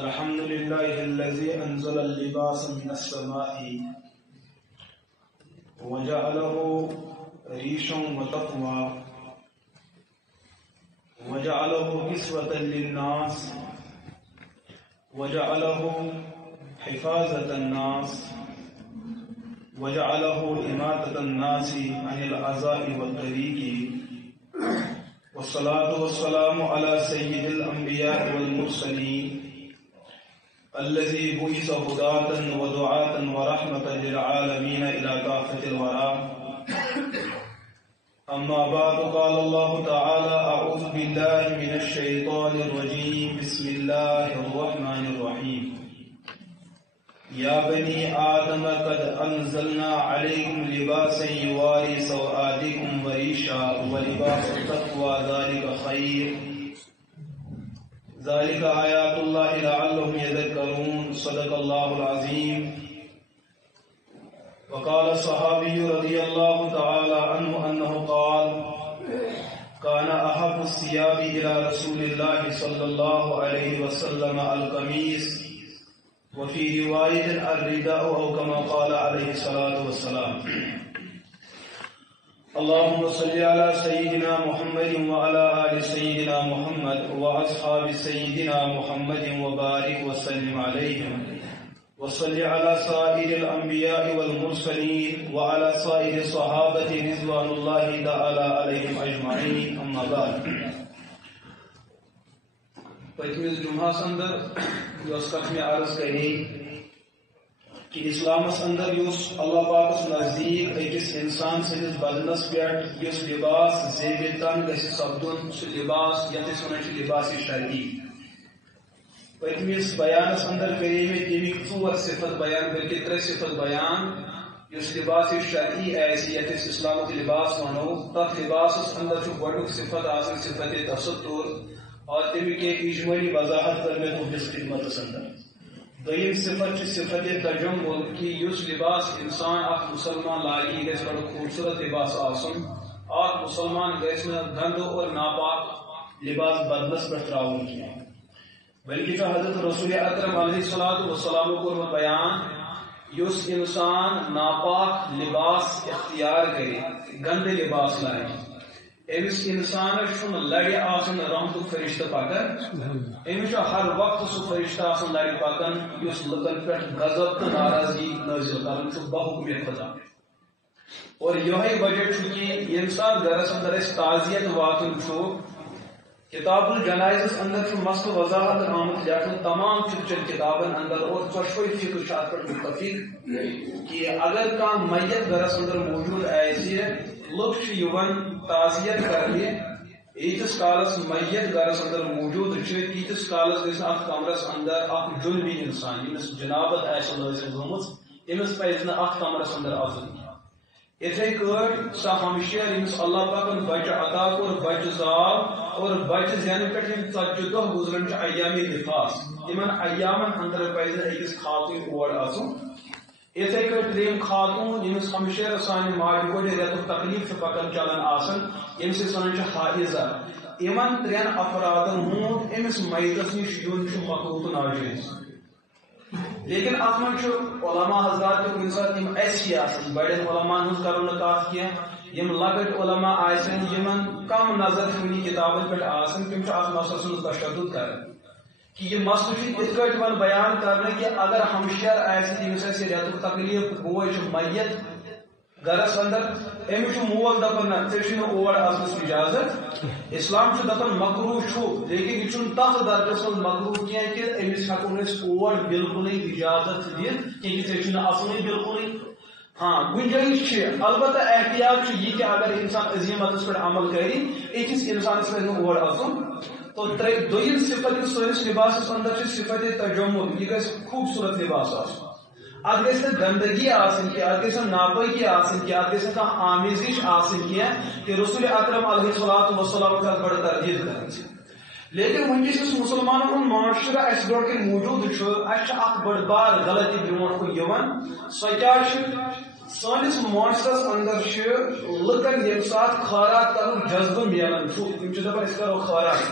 الحمد لله الذي أنزل اللباس من السماء وجعله ريشا وتقوى وجعله كسوة للناس وجعله حفاظة الناس وجعله إماتة الناس عن العزاء والطريق والصلاة والسلام على سيد الأنبياء والمرسلين الذي بعث هداة ودعاة ورحمة للعالمين إلى كافة الورى. أما بعد قال الله تعالى: أعوذ بالله من الشيطان الرجيم بسم الله الرحمن الرحيم. يا بني آدم قد أنزلنا عليكم لباسا يواري سوآتكم وريشا ولباس التقوى ذلك خير ذلك آيات الله لعلهم يذكرون. صدق الله العظيم. وقال الصحابي رضي الله تعالى عنه أنه قال: كان أحب الثياب إلى رسول الله صلى الله عليه وسلم القميص وفي رواية الرداء أو كما قال عليه الصلاة والسلام. اللهم صل على سيدنا محمد وعلى آل سيدنا محمد وأصحاب سيدنا محمد وبارك وسلم عليهم وصل على سائر الأنبياء والمرسلين وعلى سائر الصحابة رضوان الله تعالى عليهم أجمعين. أما بعد. پچھلے جمعہ اندر میں عرض کری کہ اسلامس اندر اللہ پاکس نزدیک اکس انسان سندس بدنس پہ اس لباس زیب تن گھ سپدن سہ لباس یتھ ونان لباس شرعی. پتمس بیانس اندر کری میں تمیک ژور صفت بیان بلکہ 3 صفت بیان اس لباس شرعی ایسی یتھ اسلامک لباس ونو. تک لباس اندر گۄڈنیُک صفت آسان صفت تستر اور تمیک ایک اجمالی وضاحت کر میں تہندس خدمتس اندر. دویم صفت صفت تجمل کہ اس لباس انسان اخ مسلمان لاگی گھس بڑا خوبصورت لباس آسن. اخ مسلمان گھس گند اور ناپاک لباس بدنس پہ تراؤن کی بلکہ حضرت رسول اکرم علیہ الصلوۃ والسلام کو بیان اس انسان ناپاک لباس اختیار کرے گند لباس لائے امس انسان چھ لڑ آسن رحمت فرشتہ پکان امس ہر وقت سہ فرشتہ آسن لڑ پکان اس لکن پہ غضب تو ناراضگی نازل کران بحکم خدا. اور یہ وجہ کہ یم سات گرس اندر اس تعزیت واتن کتاب الجنائز اندر مسئلہ وضاحت آمت لکھن تمام چن کتابن اندر اور ژۄشوے فقہ چھ اتھ پہ متفق کہ اگر کانٛہہ میت گرس اندر موجود آسہِ لُکھ چھِ یِوان تعزیت کرنے ییتس کالس میت گرس اندر موجود تیتس کالس گژھِ اتھ کمرس اندر اکھ جنبی انسان یمس جنابت آسہِ لٲزم گٔمٕژ أمس پزِ نہٕ اتھ کمرس اندر اژُن. اتھے کٲٹھۍ سۄ ہمشیر یمس اللہ پاکن بچہ عطا کوٚر بچہ زاو اور بچہ زینہٕ پٮ۪ٹھ یم 40 دۄہ گزرن چھِ ایام نفاس یمن ایامن اندر پزِ نہٕ أکِس خاتون اور اژُن. اتھے کٲٹھۍ ترٛیٚیِم خاتون یمس ہمشیر سانہِ ماجہِ گۄڈِ رٮ۪تُک تکلیٖف چھُ پکان چلان آسان ییٚمِس أسۍ ونان چھِ حائضہ. یمن 3 افرادن ہُنٛد أمِس میتس نِش یُن چھُ مکروہ تہٕ ناجٲیز. لیکن اتھ منٛز چھُ علماء حضرات کُنہِ ساتہٕ یِم اَسہِ آسان بڑٮ۪ن علماءن ہٕنٛز کرو نہٕ کتھ کینٛہہ یِم لۄکٕٹۍ علماء آسن یمن کم نظر چھِ وٕنہِ کتابن پٮ۪ٹھ آسان تِم چھِ اتھ مسلس منٛز تشدد کران کہ یہ مسئلہ چھُ یِتھ کٲٹھۍ یِوان بیان کرنہٕ کہ اگر ہمشیر آسہِ تٔمِس آسہِ رٮ۪تُک تکلیٖف بوے چھُ میت گرس اندر أمِس چھُ مول دپان نہ ژےٚ چھُنہٕ اور اژنس اجازت. اسلام چھُ دپان مکروہ چھُ لیکن یہِ چھُنہٕ تتھ درجس منٛز مکروہ کینٛہہ کہ أمِس ہٮ۪کو نہٕ أسۍ اور بالکلٕے اجازت دِتھ کینٛہہ ژےٚ چھُنہٕ اژنُے بالکلٕے. ہاں گنجائش چھِ البتہ احتیاط چھُ یہِ کہ اگر انسان عزیمتس پٮ۪ٹھ عمل کرِ أکِس انسانس پزِ نہٕ اور اژُن. تو دوٚیِم صفت یُس سٲنِس لباسس اندر چھِ صفت تجمل یہِ گژھِ خوبصورت لباس آسُن. اتھ گژھِ نہٕ گندگی آسٕنۍ کینٛہہ اتھ گژھِ نہٕ ناپٲکی آسٕنۍ کینٛہہ اتھ گژھِ نہٕ کانٛہہ آمیزش آسٕنۍ کینٛہہ کہ رسول اکرم علیہ الصلوۃ والسلام چھُ اتھ بڑٕ تردید کٔرمٕژ. لیکن ونکس یُس مسلمانن ہُنٛد معاشرٕ اسہِ برونٛٹھ کَنہِ موجوٗد چھُ اسہِ چھِ اکھ بٔڑ بار غلطی برونٛٹھ کُن یِوان. سۄ کیٛاہ چھِ سٲنِس معاشرس اندر چھِ لُکن ییٚمہِ ساتہٕ خٲرات کرنُک جذبہٕ میلان چھُ تِم چھِ دپان أسۍ کرو خٲرات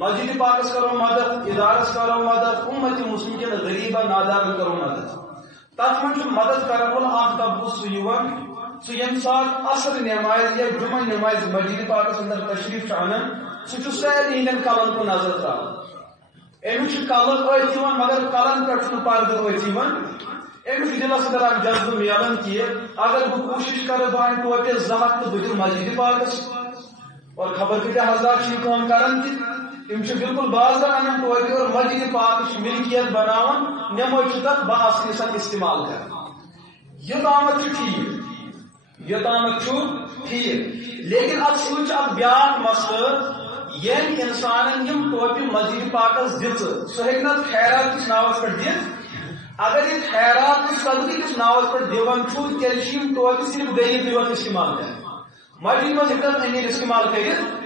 مسجد پاکس کرو مدد، ادارس کرو مدد، امت مسلم کے غریبہ نادار کرو مدد. تک من مدد کرن وول اخ طبقہ سہ یم سات اثر نماز یا جمعہ نماز مسجد پاکس اندر تشریف انان سہ سارے ہندین کلن کو نظر تراوان. امس کل ات مگر کلن پہ پردہ ات امس دلس اندر اخ جذبہ ملان کہ اگر بہ کوشش کرو بہ ان ٹوپہ 2 ہتھ تو بہ مسجد پاکس. اور خبر کتیا حضرات کام کران تم بالکل بازر انان ٹوپہ اور مسجد پاک ملکیت بناون نماز تک باصل سان استعمال کر. یوتامت ٹھیک یوتامت ٹھیک لیکن اب سوچ اب بیاکھ مسئلہ یم انسان یم ٹوپہ مسجد پاکس دِژ سہ ہیٚکہِ نہ خیرات کس ناوس پٮ۪ٹھ دِتھ. اگر یہ خیرات کس صدقہ کس ناوس پٮ۪ٹھ دِوان چھُ تیٚلہِ چھِ یم ٹوپہ صرف غریب یوت استعمال کران. مسجد منٛز ہیٚکن امیر استعمال کٔرِتھ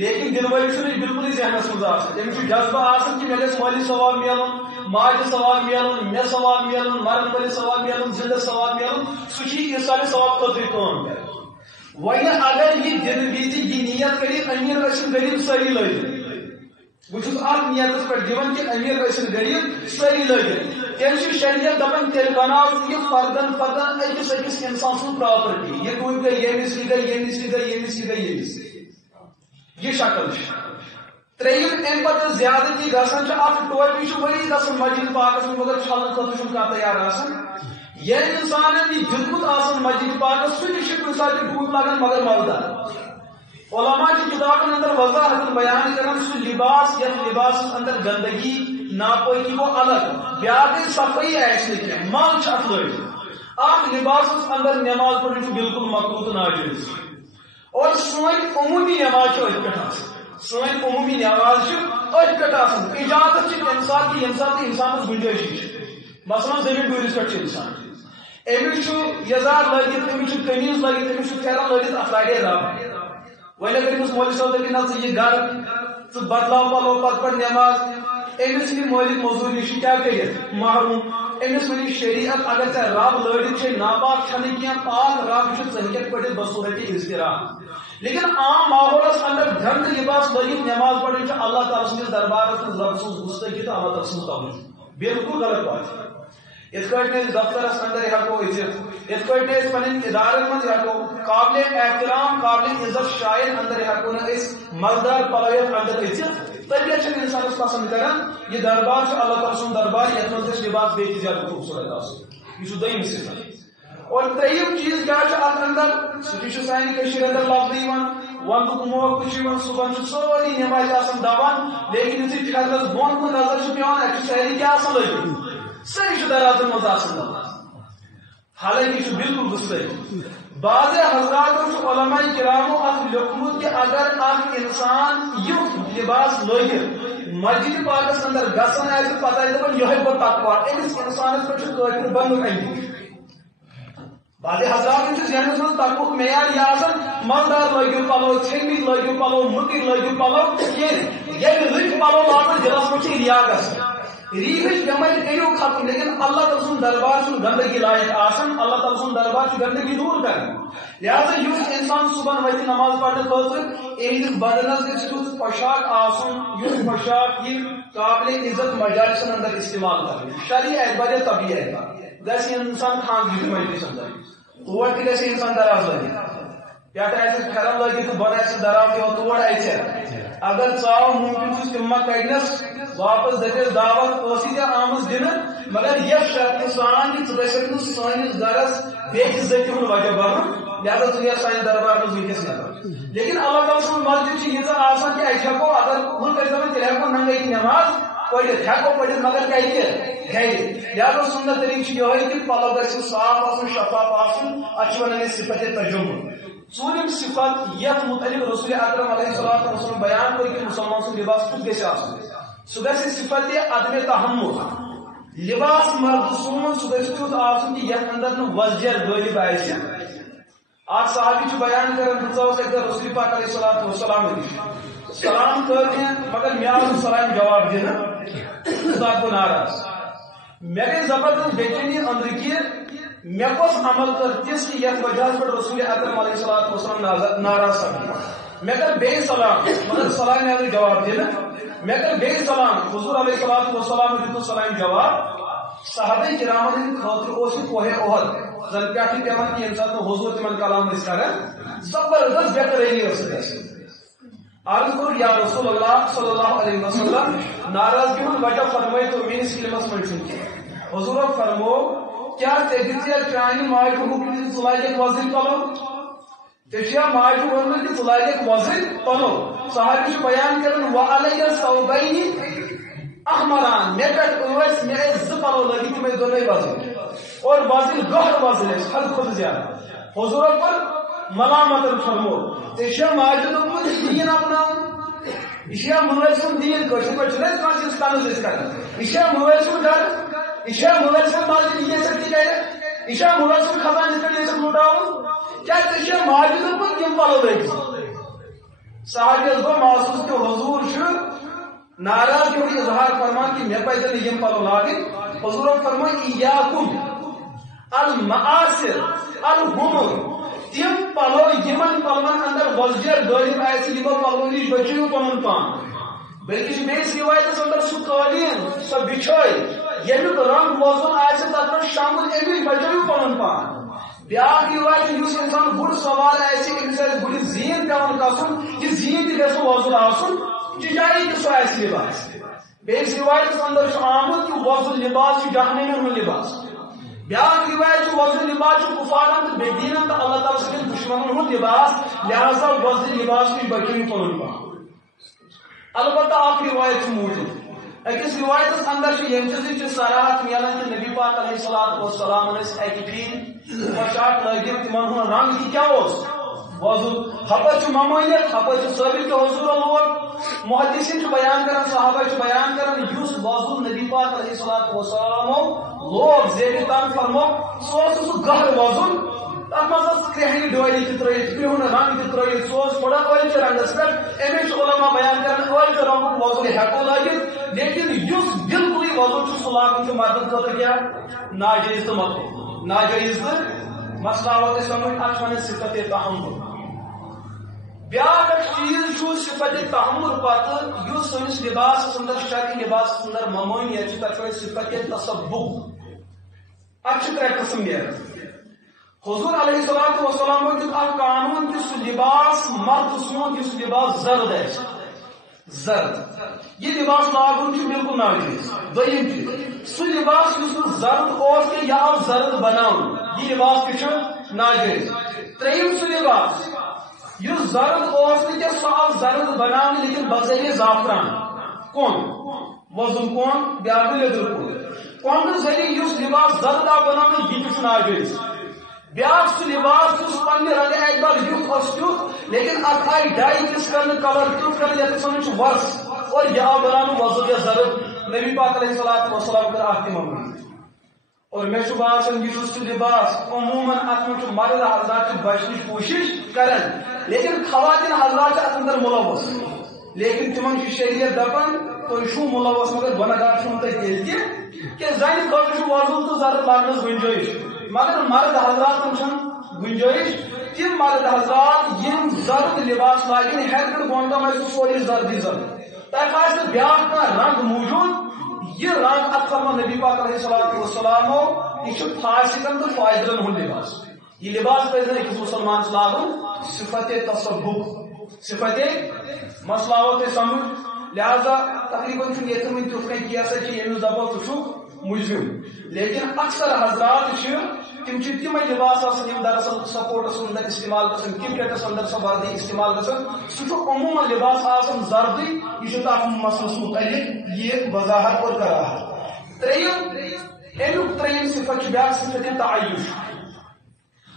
لیکن دل وٲلۍ چھُنہٕ بالکُلٕے ذہنس منٛز آسان. تٔمِس چھُ جذبہٕ آسان کہ مےٚ گژھِ مٲلی ثواب میلُن، ماجہِ ثواب میلُن، مےٚ ثواب میلُن، مرن وٲلِس ثواب میلُن، زندٕ ثواب میلُن. سُہ چھُ اِنسانہِ ثواب خٲطرٕ کٲم کران. وۄنۍ اگر یہ دل وِزِ یہ نیت کٔرِتھ امیر ٲسِن غریب سٲری لٲگِتھ، بہٕ چھُس اکھ نیتس پٮ۪ٹھ دِوان کہ امیر ٲسِن غریب سٲری لٲگِتھ، تیٚلہِ چھُ شریعت دپان تیٚلہِ بناو یہِ فردن فردن أکِس أکِس اِنسان سٕنٛز پراپرٹی. یہِ ٹوٗپۍ گٔے ییٚمِس، یہِ گٔے ییٚمِس، یہِ گٔے ییٚمِس، یہِ گٔے ییٚمِس. یہ شکل ہے. ترٛیٚیِم امہِ پتہٕ زیادتی گژھان چھِ اکھ ٹوپہِ چھُ ؤری گژھان مسجد پاکس منٛز مگر چھلنہٕ خٲطرٕ چھُنہٕ کانٛہہ تیار آسان. ییٚلہِ انسانن یہِ دیُتمُت آسان مسجد پاکس سُہ تہِ چھُ کُنہِ ساتہٕ ٹوٗپۍ لاگان مگر مردار. علماء کی کتابن اندر وضاحت بیان کران سُہ لباس یتھ لباسس اندر گندگی ناپٲکی گوٚو الگ، بیاکھ صفٲیی آسہِ نہٕ کینٛہہ، مل چھُ اتھ لٲگِتھ. اکھ لباسس اندر نماز پڑھُن چھُ بالکل مکروہ تہٕ ناجٲیز. اور سٲنۍ عموٗمی نماز چھِ أتھۍ پٮ۪ٹھ آسان. سٲنۍ عموٗمی نماز چھِ أتھۍ پٮ۪ٹھ آسان. اجازت چھِ تمہِ ساتہٕ ییٚمہِ ساتہٕ انسانس گُنجٲیشی چھِ. مثلاً زٔمیٖن ڈوٗرِس پٮ۪ٹھ چھُ انسان، أمِس چھُ یزار لٲگِتھ، أمِس چھُ قمیٖض لٲگِتھ، أمِس چھُ پھیرن لٲگِتھ، اتھ لاگے رب. وۄنۍ اگر أمِس مولوی صٲب دپہِ نہ ژٕ یہِ گرٕ ژٕ بدلاو پلو پتہٕ پڑھ نماز، أمِس یہِ مٲلِک موٚزوٗرۍ نِش کیٛاہ کٔرِتھ محروٗم. أمِس ونہِ شریعت اگر ژےٚ رب لٲگِتھ چھے ناپاک چھنہٕ کینٛہہ، پاک رب چھُ ژٕ ہیٚککھ پٔرِتھ بصوٗرتِ اضطراب. لیکن عام ماحولس اندر گند لباس لٲگِتھ نماز پڑھٕنۍ چھِ اللہ تعالیٰ سٕنٛدِس دربارس منٛز رب سٕنٛز گُستٲخی تہٕ اللہ تعالیٰ سٕنٛز توہین. بالکل غلط بات. یِتھ کٲٹھۍ أسۍ دفترس اندر ہیٚکو أژِتھ، یِتھ کٲٹھۍ أسۍ پنٕنۍ ادارن منٛز ہیٚکو قابلِ احترام قابلِ عزت شاین اندر ہیٚکو نہٕ أسۍ مردار پلویت اندر أژِتھ. طبیعت چھنہٕ انسانس پسند کران. یہ دربار چھُ اللہ تعالیٰ سُنٛد دربار یتھ منٛز گژھِ لباس بیٚیہِ تہِ زیادٕ خوٗبصوٗرت آسُن. یہ چھُ دوٚیِم صفت. اور ترٛیٚیِم چیٖز کیٛاہ چھُ اتھ اندر، سُہ تہِ چھُ سانہِ کٔشیٖرِ اندر لبنہٕ یِوان. وندُک موقعہٕ چھُ یِوان، صبحن چھُ سٲری نمازِ آسان دبان لیکن یُتھُے پھیرنس بۄن کُن نظر چھِ پیوان اَتہِ چھُ سارے کیٛاہ آسان لٲگِتھ، سٲری چھِ دروازن منٛز آسان دبان. حالانکہ یہ چھُ بالکل گُستٲخی. بعض حضراتو چھُ علماء کرامو اتھ لیوکھمُت کہ اگر اکھ انسان یُتھ لباس لٲگِتھ مسجد پاکس اندر گژھان آسہِ پتہٕ آسہِ دپان یِہوٚے گوٚو تقوا، أمِس انسانس پٮ۪ٹھ چھُ کٲفِر بننُک اَمہِ. بعض حضراتن چھُ ذہنس منٛز تقوُک معیار یہِ آسان مالدار لٲگِو پلو، ژھیٚنمٕتۍ لٲگِو پلو، مٔکٕرۍ لٲگِو پلو. ییٚلہِ رٕتۍ پلو لاگو دِلس منٛز چھِ ریا گژھان. ریٖحٕچ بٮ۪مٲرۍ کٔرِو ختم لیکن اللہ تعالیٰ سُنٛد دربار چھُنہٕ گندگی لایق آسان. اللہ تعالیٰ سُنٛد دربار چھُ گندگی دوٗر کران. لہٰذا یُس انسان صبحن وتھِ نماز پرنہٕ خٲطرٕ اِہنٛدِس بدنس گژھِ تیُتھ پۄشاک آسُن یُس پۄشاک یہِ قابلِ عزت مجالسن اندر استعمال کرنہٕ. شرعی اعتبار یا طبی اعتبار گژھِ انسان خانگی مجلس اندر تور تہِ گژھِ انسان دراز لٲگِتھ، پٮ۪ٹھٕ آسٮ۪س پھیرن لٲگِتھ تہٕ بۄنہٕ آسٮ۪س دراز دِوان تور اَژِ. اگر ژاو ممکن چھُس تِم ما کڑنس واپس دپیس دعوت ٲسٕے ژےٚ آمٕژ دِنہٕ مگر یتھ شرطہِ سان کہ ژٕ گژھکھ نہٕ سٲنِس گرس بیٚکہِ ذٔتہِ ہُنٛد وجہ بنُن. لہٰذا ژٕ نیرٕ سانہِ دربار منٛز وٕنکیٚس نٮ۪بر. لیکن اللہ تعالیٰ سُنٛد مسجد چھِ ییٖژاہ آسان کہ اَتہِ ہٮ۪کو اگر لُکھ ٲسۍ دپان تیٚلہِ ہٮ۪کو ننگے نماز پٔرِتھ، ہٮ۪کو پٔرِتھ مگر کتہِ گرِ. لہٰذا سُنت طریقہٕ چھُ یِہوٚے کہ پلو گژھِ صاف آسُن، شفاف آسُن. اتھ چھِ ونان أسۍ صفت تجمل. ژوٗرِم صفت یتھ متعلق رسول اکرم علیہ الصلوۃ والسلام بیان کوٚر کہ مسلمان سُنٛد لباس کیُتھ گژھِ آسُن. سُہ گژھِ صفت عدم تحمل. لباس مرد سون سُہ گژھِ تیُتھ آسُن کہ یتھ اندر نہٕ وزجر غٲلب آسہِ. اکھ صحابی چھُ بیان کران بہٕ ژاوُس اَکہِ دۄہ رسول پاک علیہ الصلوۃ والسلام نِش، سلام کٔر مےٚ مگر مےٚ آو نہٕ سلام جواب دِنہٕ، بہٕ گوٚو ناراض. مےٚ گٔے زبردست بے چینی أنٛدرٕ کہِ مےٚ کۄس عمل کٔر تِژھ کہ یتھ وجہس پٮ۪ٹھ رسول اکرم علیہ الصلوۃ والسلام ناراض سپدِ. مےٚ کٔر بیٚیہِ سلام مگر سلام آو نہٕ جواب دِنہٕ. میں کر بے سلام حضور علیہ الصلوۃ والسلام دیت سلام جواب صحابہ کرامن خاطر اوس کوہ احد زن پیٹھ پیوان کی انسان حضور تمن کلام اس کرن زبردست بہترین اس عرض کور یا رسول اللہ صلی اللہ علیہ وسلم ناراضگی ہند وجہ فرمائی تو میس علمس من چھ حضور فرمو کیا تیگتیا چانی ماجو حکم صلاح وزن پلو تشیا ماجو ورن کہ صلاح وزن پلو صحابی بیان کرن وعلی ثوبین احمران میں پہ اویس میں ز پلو لگی تمہیں دونوں وزن اور وزن گہر وزن ہے حد خود زیادہ حضور پر ملامت فرمو تشیا ماجو کو دین اپناؤ اشیا منوسم دین کو چھنے کانس کانس اس کا اشیا منوسم ڈر اشیا منوسم ماجو یہ سکتی ہے اشیا منوسم خزان اس کے لیے لوٹاؤ کیا تشیا ماجو کو کیم پلو لگی صحابی اس کو محسوس کہ حضور شو ناراض کی اظہار فرمان کہ میں پیسے نہیں پلو لاگن حضور فرمان ایاکم المعاصر الغمر تم پلو یمن پلون اندر وزجر غالب آئے یمو پلو نش بچو پن پان بلکہ بیس روایت اندر سہ قالین سہ بچھائی یمیک رنگ وزن آئے تر شامل امچ بچو پن پان بیاکھ روایت اس انسان بڑ سوال آئے امس بڑ زین پیون کھسن یہ زین تہ گژھِ وزن آسن چچائی تہ سہ آئے لباس بیس روایت اندر آمد کہ وزن لباس جہنمی ہند لباس بیاکھ روایت وزن لباس کفارن تو بے دینن تو اللہ تعالیٰ سکن دشمنن ہند لباس لہذا وزن لباس کی بچی پن پان البتہ اخ روایت موجود اکس روایت اندر یم چیز صراحت ملان کہ نبی پاک علیہ الصلوۃ والسلام اکی پھر پوشاک لگن تمن ہند رنگ کیا وضو ہپت ممانیت ہپت ثابت کہ حضور لوگ محدثین بیان کرن صحابہ بیان کرن یس وضو نبی پاک علیہ الصلوۃ والسلام لوگ زیب تان فرمو سو گہر وضو تک مز کرہنی ڈولی ترت پیون رنگ ترت سوز تھوڑا اولچ رنگس پہ امچ علماء بیان کرن اولچ رنگ وضو ہیکو لگت لیکن یس بالکل وضو سہ لاگن مردن خاطر کیا ناجائز تو مطلب ناجائز تو مسئلہ وقت سمجھ اتھ صفت تحمل بیاکھ چیز صفت تحمل پتہ اس سنس لباس اندر شرعی لباس اندر ممانیت تک صفت تسبق اتھ ترے قسم نیران حضور علیہ الصلوۃ والسلام دیت اکھ قانون کہ سہ لباس مرد سون یس لباس زرد ہے زرد یہ لباس لاگن بالکل ناجائز دویم چیز سہ لباس یس زرد اوس کہ یہ آو زرد بناون یہ لباس تہ ناجائز تریم سہ لباس یس زرد اوس کہ سہ آو زرد بناون لیکن بذریعہ زعفران کون وزن کون بیاکھ لیدر کون ذریعہ یس لباس زرد آو بناون یہ تہ ناجائز بیاکھ سہ لباس اس پنہ رنگ اعتبار یوت تیت لیکن اتھ آئی ڈائی کس کرنے کلر تیت کرنے یتھ سمجھ ورس اور یہ آو بنانا وضو یا زرد نبی پاک علیہ الصلوۃ والسلام کر احتم اور میں چھ باسان یہ سہ لباس عموماً اتھ میں مرد حضرات بچنچ کوشش کرن لیکن خواتین حضرات اتھ اندر ملوث لیکن تمن شریعت دپان تھی چھو ملوث مگر گناہگار چھو تھی تیل کہ زن خاطر وضو تو زرد لاگنس گنجائش مگر مرد حضرات گنجائش تم مرد حضرات یم زرد لباس لاگن ہیکن گونڈم سوری زردی زرد تک بیاکھ رنگ موجود یہ رنگ ات فرما نبی پاک علیہ الصلوۃ والسلام یہ فاسقن تو فاجرن ہند لباس یہ لباس پہ أکس مسلمان لاگن صفت تصبق صفت مسئلہ ہوتے سمجھ لہذا تقریباً یہ تیت کیا سا یم دپو ثو مجرم لیکن اکثر حضرات تم تم لباس دراصل سپورٹس اندر استعمال گھن کرکٹس اندر سہ وردی استعمال گھن سہ عموماً لباس آسان زردی یہ تک مسلس متعلق یہ وضاحت اور کراہت امیک تریم صفت بیاکھ صفت تعیش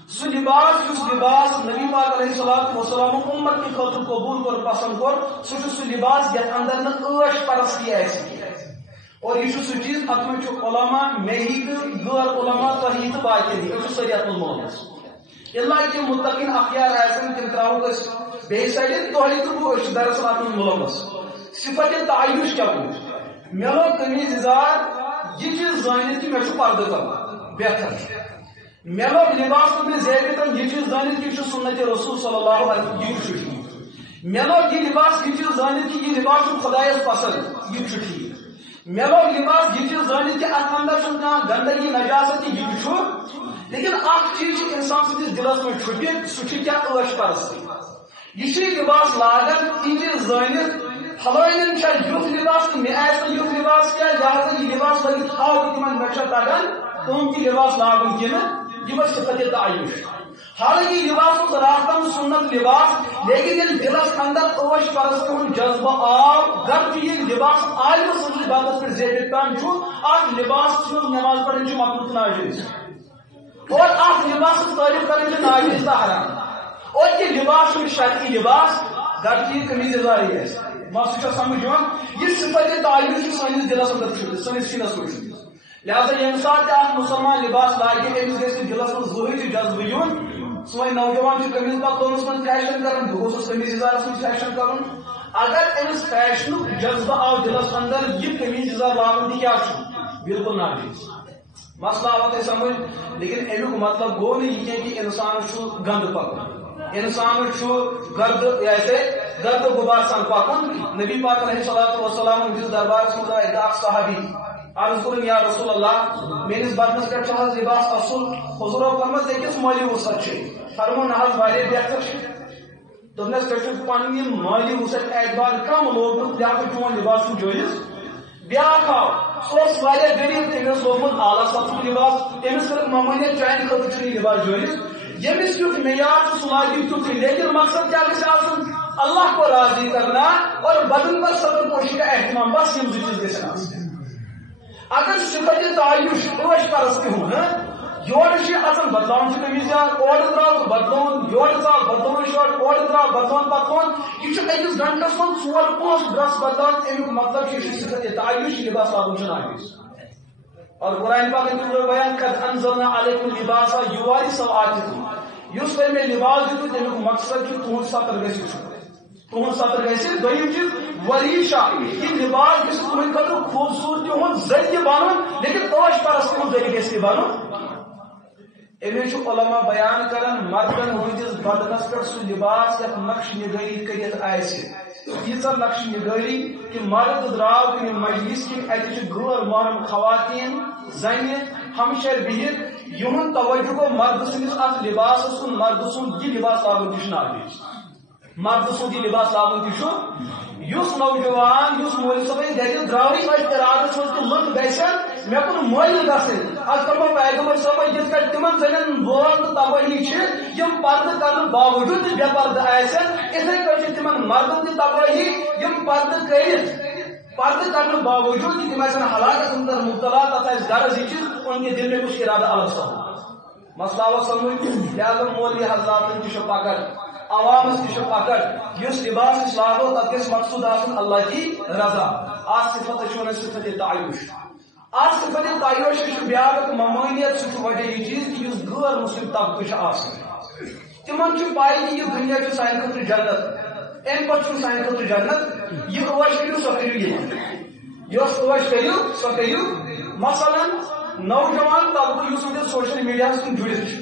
سہ لباس اس لباس نبی پاک علیہ الصلوۃ والسلام امت کی خاطر قبول کر پسند کر سہ لباس یتھ اندر نش پرستی آسہ اور یہ سہ چیز ات میں علماء میری غیر علماء تہی تو باقی یہ ساری ات ملوث اللہ کہ متقین اخیار آسن تم تراؤ بیٚیہِ سایڈٕ تۄہہِ تہٕ بہٕ أسۍ دراصل اتھ منٛز ملوث صفت تعیش کیا گوٚو مےٚ لوگ قمیٖض یزار یہ چیز زٲنِتھ کہ مےٚ چھُ پردٕ کرُن بہتر مےٚ لوگ لباس تہٕ مےٚ زیبِتن یہ چیز زٲنِتھ کہ یہِ چھُ سنت رسول صلی اللہ علیہ وسلم مے لوگ یہ لباس یہ چیز زانت کہ یہ لباس خدایس پسند یہ ٹھیک مے لوگ لباس یہ چیز زانت کہ ات اندر گندگی نجاست یہ لیکن اخ چیز انسان سندس دلس میں چھپت سہ کیا عش پرستی یہ لباس لاگان یہ چیز زانت فلائن یوت لباس تو مے آئی یوت لباس کیا لہذا یہ لباس لگت آو تمہ مے تگان تم کی لباس لاگن کی یہ صفت تعیش حالانکہ لباس راستہ سنت لباس لیکن یہ دلس اندر عش پرستی ہند جذبہ آو گرچہ یہ لباس عالم سن باتس پہ زیب پان اخ لباس نماز پڑھن مقبول ناجائز اور اخ لباس تعریف کریں ناجائز حرام اور یہ لباس شرعی لباس گرچہ قمیض یزاری ہے مس سمجھ یہ صفت تعیش سنس دلس اندر سنس سینس میں لہذا یم سات مسلمان لباس لاگے امس گھس دلس من ظہر جذبہ یون سون نوجوان قمیض پتہ تونس من فیشن کرن بہت قمیض یزارس من فیشن کرن اگر امس فیشن جذبہ آو دلس اندر یہ قمیض یزار لاگن کیا بالکل ناجائز مسئلہ آو سمجھ لیکن امیک مطلب گو نہیں کہ انسان گند پکن انسان گرد ایسے گرد غبار سان پکن نبی پاک علیہ الصلوۃ والسلام ہندس دربارس مز آئے اخ صحابی عرض کرن یا رسول اللہ میرس بدنس پہ لباس اصل حضور فرمت أکس مالی وسعت فرمو نہ واریاہ بہتر دوپنس پہ پن مالی وسعت اعتبار کم لوگمت لہذا چون لباس جائز بیاکھ آو سہ واریاہ غریب تمس لوگمت اعلیٰ سطح لباس تمس کر ممانیت چانہ خاطر لباس جائز یمس یوت معیار سہ لاگہ تیت لیکن مقصد کیا گھس آسن اللہ کو راضی کرنا اور بدن پر سطر پوشی کا اہتمام بس یم زٕ چیز گژھن آسن اگر صفت تعیش عش پرستی ہوں یور اچھا بدلان قمیض اور درا تو بدلون یور ژال بدلون شرٹ اور درا بدلون پتلون یہ أکس گنٹس من 4-5 ڈرس بدلان امیک مطلب یہ صفت تعیش لباس لاگن ناجائز اور قرآن پاک میں بیان قد انزلنا علیکم لباسا یواری سوآتکم یس میں لباس دیت تمیک مقصد کہ تہذ سطر گھس تہذ سطر گھس دویم چیز وریشہ یہ لباس گھس تہند خاطر خوبصورتی ہند ذریعہ بنن لیکن عش پرستی ہند ذریعہ گھس بنن امیچ علماء بیان کرن مردن ہندس بدنس پہ سہ لباس یت نقش نگاری کرت تیژ نقش نگاری کہ مرد دراو کن مجلس کن اتہ غیر محرم خواتین زنہ ہمشیر بہت یہند توجہ گو مرد سندس ات لباس کن مرد سند یہ لباس لاگن تہ ناجائز مرد سند یہ لباس لاگن تہ یس نوجوان یس مول صبح گھر درائے ارادس من کہ لک گھن مے کن مل گھن ات کرو پیغمبر صاحب یت کٹ تمن زنن بول تو تباہی یم پردہ کرنے باوجود بے پردہ آسن اتھے کٹ تمن مردن تہ تباہی یم پردہ پردہ کرنے باوجود تم ہلاکت اندر مبتلا تک غرض یہ ان کے دل میں کچھ ارادہ الگ سا مسئلہ آو سمجھ لہذا مولوی حضرات تہ پکڑ عوام تہ پکڑ اس لباس لاگو تک گھس مقصود آسن اللہ کی رضا آج صفت صفت تعیش آج صفت تعیش بیاکھ ممانیت سہ وجہ یہ چیز کہ اس غیر مسلم طبقہ آسن تمن پائی کہ یہ دنیا سانہ خاطر جنت ام پتہ سانہ خاطر جنت یہ عش کرو سہ کرو یہ عش کرو سہ کرو مثلا نوجوان طبقہ اس ونکس سوشل میڈیا کن جڑت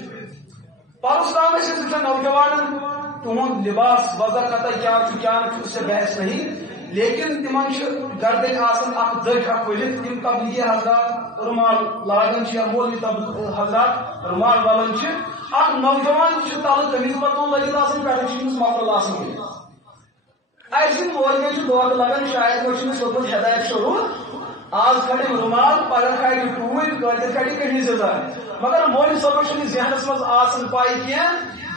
پرس تام وچھان نوجوان تہد لباس وضع قطع کیا اس سے بحث نہیں لیکن تمن گردن آسان اخ دج اخ ولت تم تبلیغی حضرات رومال لاگن یا مولوی حضرات رومال والن اخ نوجوان تل قمیض پتلون لگت آسان پہ مفرل آسان ایسے مولوی دور لگان شاید وہ سوچمت ہدایت شروع آج کھڑے رومال پگہ کھڑی ٹوئی کل کھڑی قمیض یزار مگر مولوی صاحب ذہنس مز آسان پائی کی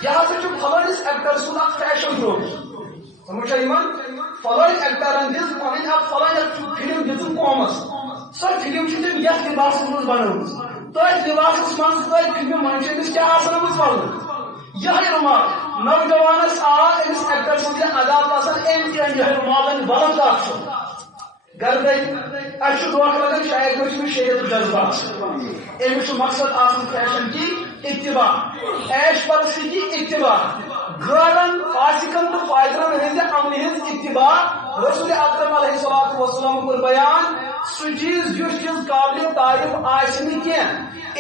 یہ فلانس ایکٹر سن فیشن شو سمجھا فلان ایکٹرن دس پن فلان فلم دن قومس سو فلم تم یس لباس مز بنوس تھی لباس من فلم منشس کیا پڑھ یہ رومال نوجوانس آ امس ایکٹر سن ادا پسند یہ رومال ولن کھ گھر گئی اچھا دھوکہ لگان شاید وہ شریعت جذبات امیک مقصد آسان فیشن کی اتباع عیش پرستی کی اتباع غیرن فاسقن تو فاجرن ہند عمل ہند اتباع رسول اکرم علیہ الصلوۃ والسلام کو بیان سہ چیز جس چیز قابل تعریف آسہ کی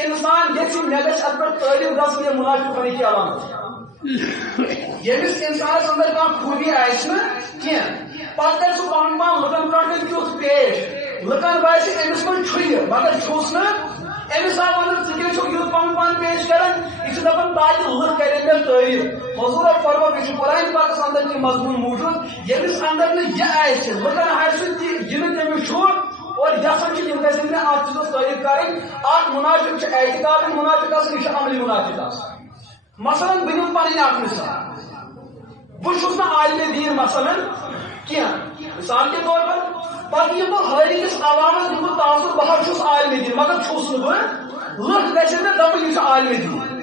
انسان یہ مے گھس ات پہ تعریف گھن یہ منافق ہونے کی علامت یمس انسانس اندر کانٛہہ خوٗبی آسہِ نہٕ کینٛہہ پتہٕ کرِ سُہ پنُن پان لُکن برونٛٹھ کَنہِ تیُتھ پیش لُکن باسہِ أمِس منٛز چھُ یہِ مگر چھُس نہٕ أمِس آو وننہٕ ژٕ کیٛاہ چھُکھ یُتھ پنُن پان پیش کران یہِ چھُ دپان تاکہِ لُکھ کرن مےٚ تعریف حضوٗرو فرموو یہِ چھُ قرآنِ پاکس اندر تہِ مضموٗن موٗجوٗد ییٚمِس اندر نہٕ یہِ آسہِ لُکن آسہِ تہِ یہِ نہٕ تٔمِس چھُ اور یژھان چھِ تِم گژھن مےٚ اتھ چیٖزس تعریف کرٕنۍ اکھ منافق چھُ اعتقادن منافق آسان یہِ چھُ عملی منافق آسان مثلاً بہٕ نِمہٕ پنٕنۍ اکھ مثال بہٕ چھُس نہٕ عالمِ دیٖن مثلاً کینٛہہ مثال کے طور پر پتہٕ یِم بہٕ ہٲرِکِس عوامس دِمہٕ بہٕ تاثر بہٕ حظ چھُس عالمِ دیٖن مگر چھُس نہٕ بہٕ لُکھ گژھن مےٚ دپٕنۍ یہِ چھُ عالمِ دیٖن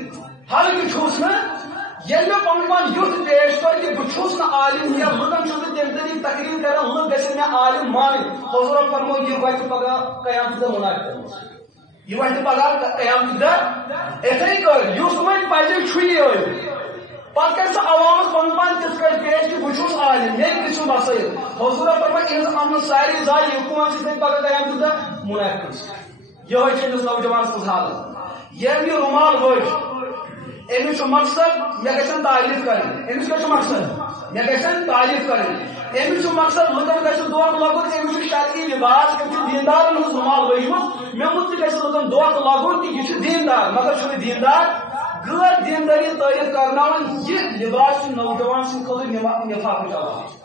حالانکہِ چھُس نہٕ ییٚلہِ مےٚ پنُن پان یُتھ پیش کر کہِ بہٕ چھُس نہٕ عالم یا لُکن چھُس بہٕ تمہِ طریٖقہٕ تقریٖر کران لُکھ گژھن مےٚ عالم مانٕنۍ حضوٗرو فرموو یہِ واتہِ پگاہ قیامتس دۄہ منافقن منٛز یہِ واتہِ پگاہ قیامتس دۄہ اِتھٕے کٲٹھۍ یُس وۄنۍ پزِ چھُ یہِ پتہٕ کرِ سُہ عوامس پنُن پان تِتھ کٲٹھۍ پیش کہِ بہٕ چھُس عالم مےٚ تہِ چھُ مسٲیل حضوٗرو فرموو یِہنٛز امنہٕ سارے زایہِ یہِ کُن چھِ پگاہ قیامتس دۄہ منافقن یِہوے چھِ أمِس نوجوانس منٛز حالت ییٚمۍ یہِ رُمال وٲج أمِس چھُ مقصد مےٚ گژھن تعریف کرٕنۍ أمِس کیٛاہ چھُ مقصد مےٚ گژھن تعریف کرٕنۍ أمِس چھُ مقصد لُکن گژھِ دھوکہٕ لگُن أمِس چھُ شرعی لباس أمۍ چھُ دیندارن ہٕنٛز رُمال ؤجمٕژ مےٚ مُتعلق گژھِ لُکن دھوکہٕ لگُن کہِ یہِ چھُ دیندار مگر چھُنہٕ دیندار غٲر دیندٲری تعریف کرناوان یہِ لباس چھُ نوجوان سٕنٛدِ خٲطرٕ نفاقٕچ علامت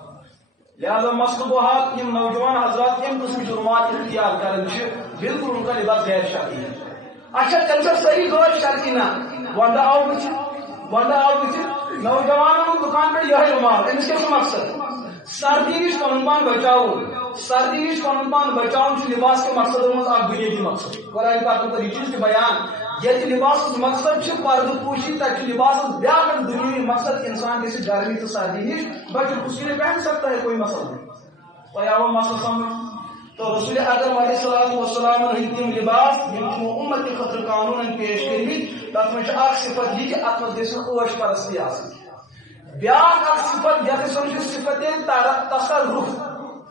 لہذا مسلہٕ گوٚو حال یِم نوجوان حضرات اَمہِ قٕسمٕچ رُمال اختیار کران چھِ بالکل ان کا لباس غیر شرعی ہے اچھا تیٚلہِ چھا صحیح غٲر شرعی نہ ونٛدٕ آو بٕتھِ نوجوانن ہُنٛد دُکان پٮ۪ٹھ یِہوے رُمال أمِس کیٛاہ چھُ مقصد سردی نِش پنُن پان بچاوُن سردی نِش پنُن پان بچاوُن چھُ لباس کے مقصدن منٛز اکھ بُنیٲدی مقصد قرآنِ پاکن کوٚر یہِ چیٖز تہِ بیان ییٚتہِ لباسُک مقصد چھُ پردٕ پوشی تتہِ چھُ لباسُک بیاکھ اکھ دُنیٲوی مقصد انسان گژھِ گرمی تہٕ سردی نِش بچُن اس کے لیے پہن سکتا ہے کوئی مسئلہ نہیں تۄہہِ آوٕ مسلہٕ سمجھ تو رسول اکرم علیہ الصلوۃ والسلام ہٕنٛدۍ تِم لباس یِم تِمو اُمتہِ خٲطرٕ قانوٗنن پیش کٔرمٕتۍ تتھ منٛز چھِ اکھ صفت یہِ کہِ اتھ منٛز گژھِ نہٕ عٲش پرستی آسٕنۍ بیاکھ اکھ صفت یتھ أسۍ وَنان چھِ صفت تصرف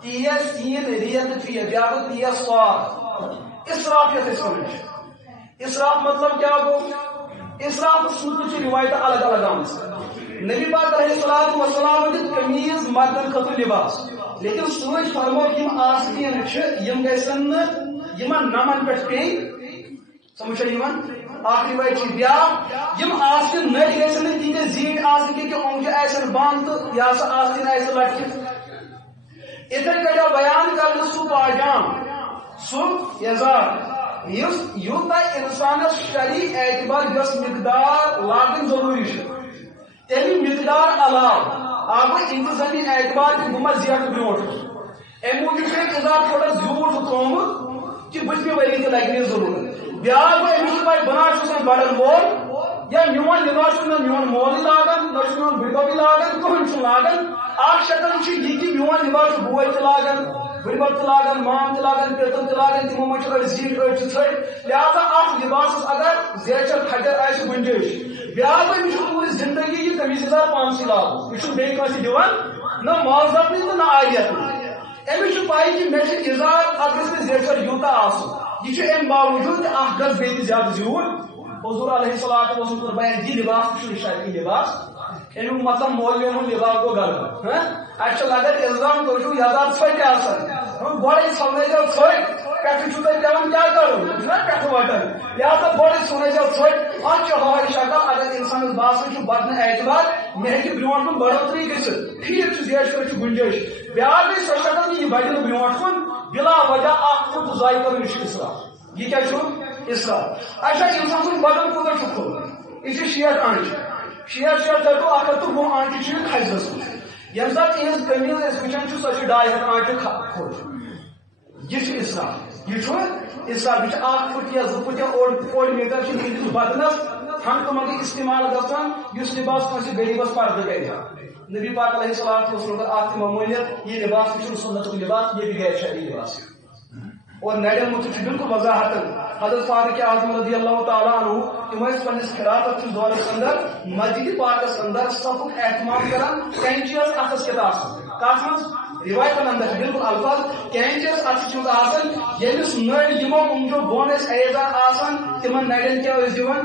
تیز تین ریت فی بیاکھ تیز صاف اسراف یتھ أسۍ وَنان چھِ اسراف مطلب کیا گوٚو اسراف سُنٛد چھِ روایتہٕ الگ الگ آمٕژ نبی پاک علیہ الصلوۃ والسلام دِژ قمیٖض مردن خٲطرٕ لباس لیکن سۭتۍ فرموو یِم آستیٖن چھِ یِم گژھن نہٕ یِمن نمن پٮ۪ٹھ پیٚنۍ سمجھ چھا یِوان اکھ روایت چھِ بیاکھ یِم آستیٖن نٔرۍ گژھن نہٕ تیٖتیٛاہ زیٖٹھۍ آسٕنۍ کینٛہہ کہِ اوٚنٛگجہِ آسن بنٛد تہٕ یا سا آستیٖن آسہِ لٹکِتھ اِتھے کٔنۍ آو بیان کرنہٕ سُہ پاجام سُہ یزار یوٗتاہ انسانس شرعی اعتبار یۄس مقدار لاگٕنۍ ضروٗری چھِ تمہِ مقدار علاوٕ آو انتظامی اعتبار کہِ بہٕ ما زیٹھٕ برونٛٹھ امہِ موٗجوٗب چھُ اِنتظار تھوڑا زیوٗٹھ تھوٚومُت کہِ بٔژمہِ ؤری تہِ لگہِ مےٚ ضروٗرت بیاکھ گوٚو أمِس چھُ پاے بہٕ نہ چھُس وۄنۍ بڑن وول یا میون لباس چھُ نہٕ میون مولٕے لاگان نہ چھُ میون بٕڈببٕے لاگان کٕہٕنۍ چھُنہٕ لاگان اکھ شکل چھِ یہِ کہِ میون لباس چھُ بوے تہِ لاگان بٕڈبب تہِ لاگان مام تہِ لاگان پیتٕر تہِ لاگان تِمو منٛز چھِ أڑۍ زیٖٹھۍ أڑۍ چھِ ژھٔٹۍ لہذا اکھ لباسس اگر زیچھر کھجر آسہِ گُنجٲیش بیاکھ گوٚو أمِس چھُ پوٗرٕ زندگی یہِ قمیٖض یزار پانسٕے لاگُن یہِ چھُنہٕ بیٚیہِ کٲنٛسہِ دِوان نہ معاوضتنٕے تہٕ نہ عٲدیتنٕے أمِس چھُ پاے کہِ مےٚ چھُ یزار اتھ گژھِ نہٕ زیچھر یوٗتاہ آسُن یہِ چھُ امہِ باوجوٗد تہِ اکھ گژھ بیٚیہِ تہِ زیادٕ زیوٗٹھ حضوٗر علیہ الصلوۃ والسلام کوٚر بیان یہِ لباس تہِ چھُنہٕ شرعی لباس امیُک مطلب مولوِین ہُنٛد لباس گوٚو غلط اَسہِ چھُ لگان الزام تُہۍ چھِو یزار ژھٔٹۍ آسان گۄڈے ژھۄنٲیزیو ژھٔٹۍ پٮ۪ٹھٕ چھُو تۄہہِ پیٚوان کیٛاہ کرُن چھُنہ پٮ۪ٹھٕ وٹان لہذا گۄڈے ژھٕنٲیزیو ژھٔٹۍ اتھ چھِ ہٲے شکل اگر انسانس باسان چھُ بدنہٕ اعتبار مےٚ ہیٚکہِ برونٛٹھ کُن بڑوتری گٔژھِتھ ٹھیٖک چھُ زیچھرس چھِ گُنجٲیش بیاکھ گٔے سۄ شکل یہِ بڑِ نہٕ برونٛٹھ کُن بلا وجہ اکھ فُٹ ضایہِ کرُن یہِ چھُ اسراف یہِ کیٛاہ چھُ اسراف اچھا انسان سُنٛد بدن کوٗتاہ چھُ کھوٚل یہِ چھِ 60 آنچہِ 60 ژٔٹو 105 آنچہِ چھِ یہِ کھجرس منٛز ییٚمہِ ساتہٕ یِہنٛز قمیٖض أسۍ وٕچھان چھِ سۄ چھِ 250 آنچہِ کھوٚل یہِ چھُ اسراف یہِ چھُ اسراف یہِ چھُ 1 فُٹ یا 2 فُٹ یا اوٚڑ میٖٹر چھِ یِہنٛدِس بدنس ہنٛگتہٕ منٛگہٕ استعمال گژھان یُس لباس کٲنٛسہِ غریٖبس پردٕ کرِ ہا نبی پاک علیہ الصلوۃ والسلام کٔر اکھ تہِ مموٗنیت یہِ لباس تہِ چھُنہٕ سُنتُک لباس یہِ تہِ غیر شرعی لباس اور نرین متعلق چھُ بالکل وضاحت حضرت فاروق اعظم رضی اللہ تعالیٰ عنہ تِم ٲسۍ پننِس خلافت کِس دورس اندر مسجد پاکس اندر صفُک اہتمام کران کینچی ٲس اتھس کٮ۪تھ آسان کتھ منٛز روایتن اندر بالکل الفاظ کینچی ٲس اتھس منٛز آسان ییٚمِس نٔرۍ یِمو اُنٛگجو بۄن ٲسۍ ایزار آسان تِمن نرین کیٛاہ ٲسۍ دِوان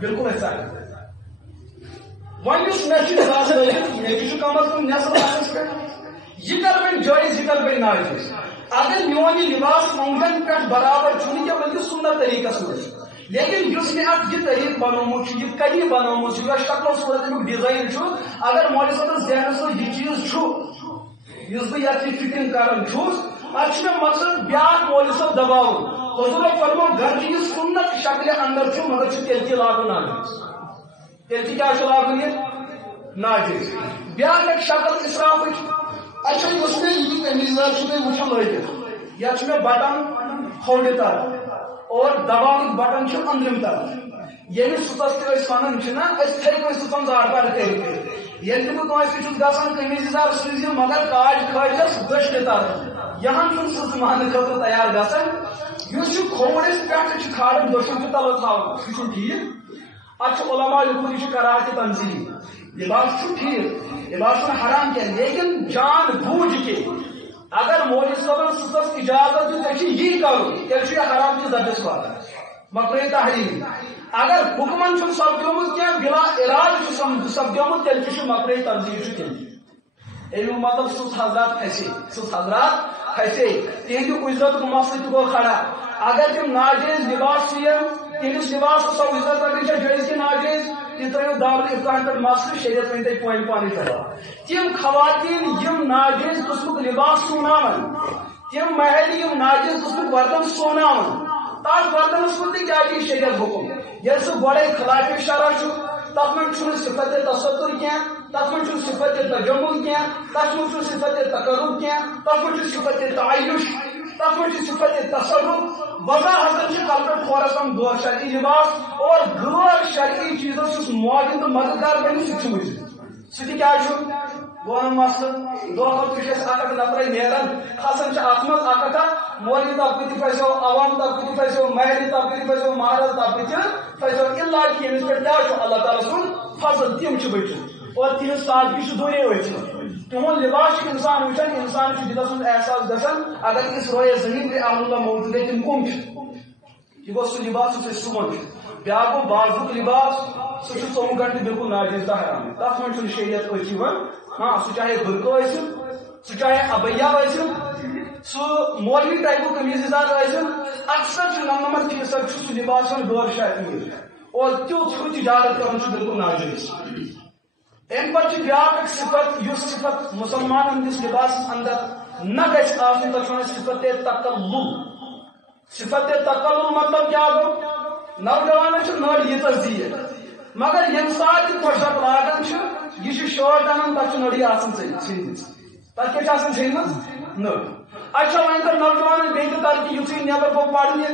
بالکل ٲسۍ ژٹان ون اس لباس لگت کم از کم نصف لچھس پہ یہ کر بن جائز یہ کر بن ناجائز اگر میون یہ لباس منگن پہ برابر چھنی کیا بلکہ سنت طریقہ مجھ لیکن اس نے اب یہ طریق بنومت یہ کئی بنومت یہ شکل صورت امیک ڈیزائن اگر مول صاحب ذہنس منٛز یہ چیز اس بہ یت فٹنگ کران اتھ مقصد بیاکھ مول صاحب دباؤ حضور فرمو گھر کی سنت شکل اندر مگر تیل تہ لاگن ناجائز تیل کیا لاگن یہ ناجائز بیاکھ ایک شکل اسراف اچھا اس میں یہ قمیضدار وچھان لگت یتھ میں بٹن کھوڑ طرف اور دباؤ بٹن اندرم طرف یعنی سُژس تہ ونان تھے سُژن زار پار کر یل تہ بہٕ کٲنٛسہِ گژھان قمیض یزار سوٗزِو مگر کاج کھٲجس دٔچھنہِ طرف یہاں چھُنہٕ سٕژ ماننہٕ خٲطرٕ تیار گژھان یُس یہِ کھووُر أسۍ پٮ۪ٹھٕ چھِ کھالان دٔچھُن چھُ تلہٕ تھاوان سُہ چھُنہٕ ٹھیٖک اتھ چھُ علماء لیوٚکھمُت یہِ چھُ کراہتہِ تنزیل لباس چھُ ٹھیٖک لباس چھُنہٕ حرام کینٛہہ لیکن جان بوٗجھ کے اگر مولوی صٲبن سٕژس اجازت دیُت ژےٚ چھُ یی کرُن تیٚلہِ چھُ یہِ حرام کِس درجس واتان مقرے تحریم اگر حکمن چھُنہٕ سپدیومُت کینٛہہ بلا ارادٕ چھُ سپدیومُت تیٚلہِ تہِ چھُ مقرے تنزیل چھُ تیٚلہِ امیُک مطلب سٕژ حضرات کھسے تہنٛدِ اجرتُک مسلہٕ تہِ گوٚو کھڑا اگر تِم ناجٲیز لباس سُوین تہنٛدِس لباسس سۄ اجرت رٹٕنۍ چھےٚ جٲیز کِنہٕ ناجٲیز یہ ترٛٲیِو دارُل افتاحن پٮ۪ٹھ مسلہٕ شریعت ؤنۍ تۄہہِ پانہٕ جواب تِم خواتیٖن یِم ناجٲیز قٕسمُک لباس سُوناون تِم مہرنہِ یِم ناجٲیز قٕسمُک وردن سُوناون تتھ وردنس منٛز تہِ کیٛاہ دی شریعت حکم ییٚلہِ سُہ گۄڈے خلاف شرع چھُ تتھ منٛز چھُنہٕ صفت تصدُر کینٛہہ تتھ منٛز چھُنہٕ صفت تجمل کینٛہہ تتھ منٛز چھُنہٕ صفت تقرب کینٛہہ تتھ منٛز چھُ صفت تعیُش تتھ منٛز چھُ صفت تصرف وضاحتن چھِ کل پٮ۪ٹھ کھورس تام غٲر شرعی لباس اور غٲر شرعی چیزس یُس معاون تہٕ مددگار بنہِ سُہ چھُ مٔشِد سُہ تہِ کیٛاہ چھُ گوٚو مسلہٕ دۄہ کھۄتہٕ چھُ اَسہِ اکھ نفرے نیران کھسان چھِ اتھ منٛز اکھ مولوی طبقہٕ تہِ پھسیو عوام طبقہٕ تہِ پھسیو مہرِ طبقہٕ تہِ پھسیو مہراز طبقہٕ تہِ پھسیو الا کہ ییٚمِس پٮ۪ٹھ کیٛاہ چھُ اللہ تعالیٰ سُنٛد فضل تِم چھِ بٔچِتھ اور تِہنٛز سادگی چھِ دوٗرے ؤتھمٕژ تِہُنٛد لباس چھُ انسان وٕچھان انسان چھُ دِلس منٛز احساس گژھان اگر أکِس رویے زٔمیٖن پہ اہل اللہ موجوٗد ہے تِم کٕم چھِ یہ گوٚو سُہ لباس یُس أسۍ سُوان چھِ بیاکھ گوٚو بازُک لباس سُہ چھُ 24 گنٹہٕ بالکل ناجٲیز تہٕ حرام تتھ منٛز چھُنہٕ شریعت أتھۍ یِوان ہاں سُہ چاہے بُرقہٕ ٲسِن سُہ چاہے ابیا ٲسِن سُہ مولوی ٹائپُک قمیض یزار ٲسِن اکثر چھُ 99% چھُ سُہ لباس غٲر شرعی اور تیُتھ ہیوٗ تجارت کرُن چھُ بالکل ناجٲیز امہِ پتہٕ چھُ بیاکھ اکھ صفت یُس صفت مسلمانن ہٕنٛدِس لباسس اندر نہ گژھِ آسٕنۍ تتھ چھُ ونان صفت تقلل صفت تقلل مطلب کیا گوٚو نوجوانن چھِ نٔر ییٖژاہ زیٖٹھ مگر ییٚمہِ ساتہٕ تہِ پۄشاک لاگان چھِ یہ شٲٹ انان تتھ چھِ نٔرۍ آسان ژھیٚنمٕژ تتھ کیٛاہ چھِ آسان ژھیٚنمٕژ نٔر اچھا وۄنۍ کر نوجوانن بیٚیہِ تہِ ترقی یُتھُے نٮ۪بر گوٚو پرنہِ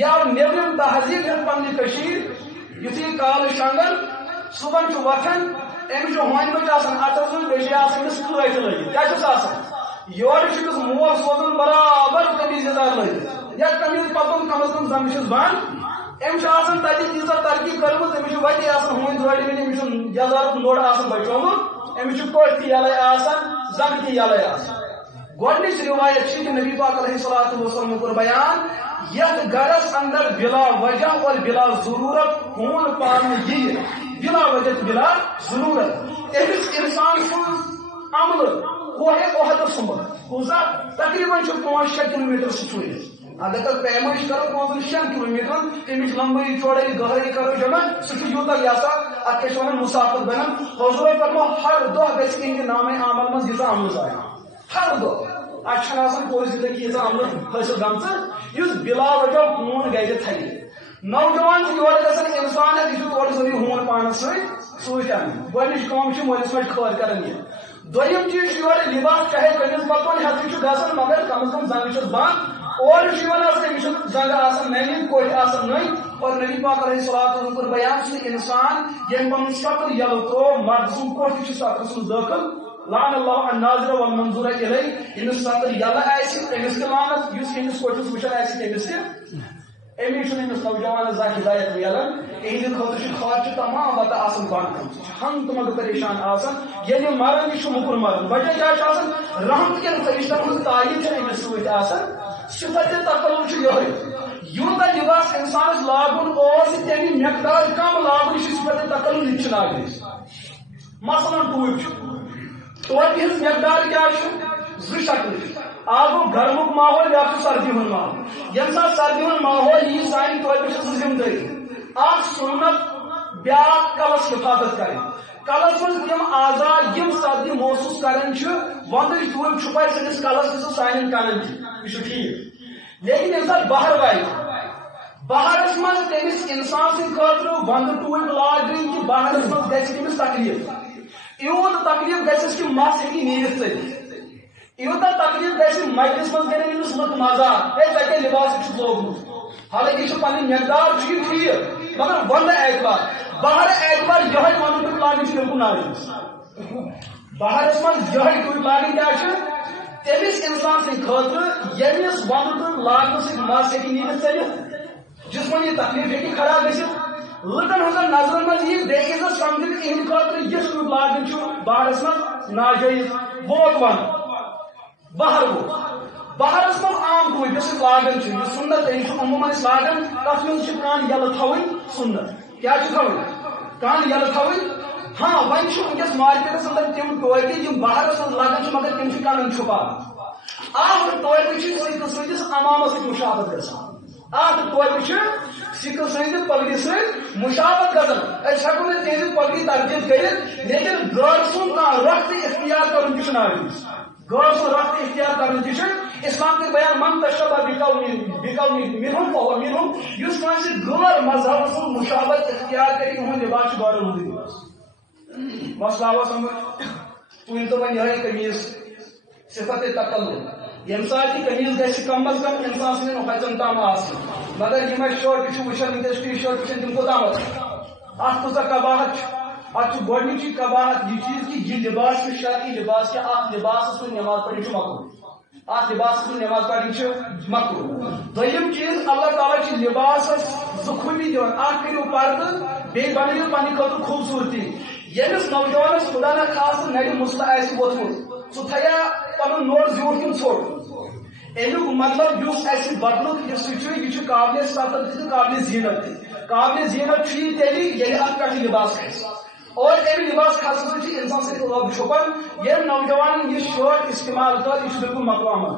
یا نیبرِم تہذیٖب ہٮ۪تھ پننہِ کٔشیٖرِ یُتھُے کالہٕ شۄنٛگان صبحن چھُ وۄتھان أمِس چھُ ہونہِ بچہِ آسان اتھس منٛز بیٚیہِ چھِ آسان أمِس کٲٹھۍ لٲگِتھ کیٛاہ چھُس آسان یورٕ چھُ أمِس مول سوزان برابر قمیٖض یزار لٲگِتھ یا قمیٖض پتلون کم از کم زنٛگہٕ چھُس بنٛد أمِس چھُ آسان تتہِ تیٖژاہ ترقی کٔرمٕژ أمِس چھُ وتہِ آسان ہوٗنۍ درٛوڑمٕتۍ أمِس چھُ یزارُک نوٚر آسان بچومُت أمِس چھُ کوٚٹھۍ تہِ یلے آسان زنٛگہٕ تہِ یلے آسان گۄڈنِچ روایت چھِ کہ نبی پاک علیہ الصلوۃ والسلام کوٚر بیان یتھ گرس اندر بلا وجہ اور بلا ضرورت ہوٗن پالنہٕ یِیہِ بلا وجہ تہٕ بلا ضرورت أمِس انسان سُنٛد عملہٕ کوہ احدس سُمبل کوٗتاہ تقریباً چھُ 5-6 کلومیٹر سُہ چھُرِتھ اگر پیمٲیش کرو 5-6 کلومیٹر تمِچ لمبٲیی چوڑٲیی گہرٲیی کرو جمع سُہ چھُ یوٗتاہ یہِ ہسا اتھ کیٛاہ چھِ ونان مسافت بنان حضور فرمو ہر دۄہ گژھِ یِہنٛدِ نامے عمل منٛز ییٖژاہ عملہٕ ضایع ہر دۄہ اتھ چھنہٕ آسان پوٚز زندگی ییٖژاہ عملہٕ حٲصِل گٔمژٕ یُس بلا وجہ ہوٗن گرِ تھایہِ نوجوان چھُ یورٕ گژھان انسان یہِ چھُ تورٕ ضروٗری ہوٗن پانس سۭتۍ انٕنۍ گۄڈنِچ کٲم چھِ مٲلِس ماجہِ خٲر کران یہِ دوٚیِم چیٖز چھُ یورٕ لباس چاہے قمیٖض پتلون ہٮ۪تھٕے چھُ گژھان مگر کم از کم زنٛگہٕ چھُس بنٛد اور چھُ یِوان آسان أمِس چھُ زنٛگہٕ آسان ننہِ کوٚٹھۍ آسان نٔنۍ اور نبی پاک علیہ الصلوۃ والسلام کوٚر بیان سُہ انسان ییٚمۍ پنُن شکل یلہٕ تروو مرد سُنٛد کوٚٹھ چھُ سطرس منٛز دٲخل لعن اللہ الناظر والمنظور الیہ ییٚمِس سطر یلہٕ آسہِ تٔمِس تہِ لعنت یُس أمِس کوٚٹھِس وٕچھان آسہِ تٔمِس تہِ امی چھُنہٕ أمِس نوجوانس زانٛہہ ہدایت میلان یِہنٛدِ خٲطرٕ چھُ خٲطرٕ تمام وتہٕ آسان بنٛد کٔرمٕژ چھِ ہنٛگ تہٕ منٛگہٕ پریشان آسان ییٚلہِ مران یہِ چھُ مُکُر مران وجہ کیٛاہ چھُ آسان رحمت کٮ۪ن فرشتن ہٕنٛز تایید چھِ أمِس سۭتۍ آسان صفت تقلب یوتہ لباس انسانس لاگن تمہ مقدار کم لاگن صفت تقلب یہ لاگن مثلا ٹوپی ہز مقدار کیا زٕ شکل آب گرمک ماحول یا سردی ہند ماحول یم سات سردی ہند ماحول یہ سانہ ٹوپی زٕ ذمہ داری اخ سنت بیاکھ کلس حفاظت کریں کلس من تم اعضاء یم سردی محسوس کران وندچ ٹوپ چھپائے سنس کلس سان کنن یہ ٹھیک لیکن یم سات بہر وائی بہارس من تمس انسان سند خاطر وند ٹوپ لاگن کہ بہارس من گژھِ تمس تکلیف یوت تکلیف گژھس کہ مس ہیٚکہِ نیرتھ ژٔلِتھ یوتاہ تکلیف گژھِ مجلس من کرن أمس مزاق ہے ژےٚ کیٛاہ لباس چھُکھ لوگمُت حالانکہ یہ پنٕنۍ مقدار چھُ یہِ ٹھیک مگر ونٛدٕ اعتبار بہر اعتبار یہے ونٛدٕ ٹوپ لاگن چھِ بِلکُل ناجٲیز بہارس من یہے ٹوپ لاگن کیٛاہ چھُ تمس انسان سٕنٛدِ خٲطرٕ ییٚمِس ونٛدٕ ٹوپ لاگنہٕ سۭتۍ مس ہیٚکہِ نیٖرِتھ ژٔلِتھ جسمٲنی تکلیف ہیٚکہِ خراب گٔژھِتھ لُکن ہٕنٛزن نظرن منٛز یہِ بے عزت سمجھنہٕ اِہنٛدِ خٲطرٕ یُس ٹوپ لاگن چھُ بہارس منٛز ناجٲیز ووت ونٛدٕ بہر گوٚو بہارس منٛز عام ٹوپ یُس أسۍ لاگان چھِ یہِ سُنت چھُ عموٗمن أسۍ لاگان تتھ منٛز چھِ کان یلہٕ تھاوٕنۍ سُنت کیٛاہ چھِ تھاوٕنۍ کان یلہٕ تھاوٕنۍ ہاں وۄنۍ چھُ وٕنکیٚس مارکیٹس اندر تِم ٹوپہِ یِم بہارس منٛز لاگان چھِ مگر تِم چھِ کنن چھُپاوان اکھ ٹوپہِ چھِ سِکہٕ سٕنٛدِس امامس سۭتۍ مُشابت گژھان اکھ ٹوپہِ چھِ سِکہٕ سٕنٛدِ پگڑِ سۭتۍ مُشابت گژھان أسۍ ہٮ۪کو نہٕ تِہنٛزِ پگڑِ تردید کٔرِتھ لیکن گٲڑ سُنٛد کانٛہہ رۄخ تہٕ اختیار کرُن تہِ چھُ ناجٲیز گٲڑ سُنٛد رۄخ تہٕ اختیار کرُن تہِ چھُ اسلام کے بیان من تشبہ بقوم منہم فہو منہم یُس کٲنٛسہِ غٲر مذہب سُنٛد مُشابت اختیار کرِ یِہُنٛد لباس چھُ غٲر مُلکی لباس مسئلہ آوا سمجھ تُہۍ ؤنۍتو وۄنۍ یِہے قمیٖض صفت تقلب ییٚمہِ ساتہٕ یہِ قمیٖض گژھِ کم از کم انسان سٕنٛدٮ۪ن ہۄژن تام آسٕنۍ مگر یِم اَسہِ شٲٹہِ چھِ وٕچھان وٕنکیٚس ٹی شٲٹ وٕچھان تِم کوتام اتھ کۭژاہ قباحت چھِ اتھ چھُ گۄڈنِچی قباحت یہِ چیٖز کہ یہِ لباس چھُ شرعی لباس کہ اتھ لباسس منٛز نٮ۪ماز پرٕنۍ چھُ مکروہ اتھ لباسس منٛز نٮ۪ماز پرٕنۍ چھِ مکروہ دوٚیِم چیٖز اللہ تعالیٰ چھِ لباسس زٕ خوٗبی دِوان اکھ کٔرِو پردٕ بیٚیہِ بنٲیِو پننہِ خٲطرٕ خوٗبصوٗرتی ییٚمِس نوجوانس خدا نہ خاصہٕ نرِ مسلہٕ آسہِ ووٚتھمُت سُہ تھایا پنُن نوٚر زیوٗٹھ کِنہٕ ژھوٚٹ امیُک مطلب یُس اسہِ بدلُک یُس یہِ چھُ قابلِ ستر تہِ تہٕ قابلِ زیٖنت تہِ قابلِ زیٖنت چھُ یہِ تیٚلہِ ییٚلہِ اتھ پٮ۪ٹھ لباس کھسہِ اور امہِ لباس کھسنہٕ سۭتۍ چھُ انسان سۭتۍ ٲب چھُپان ییٚلہِ نوجوانن یہِ شٲٹ استعمال کٔر یہِ چھُ بِلکُل مکروہ عمل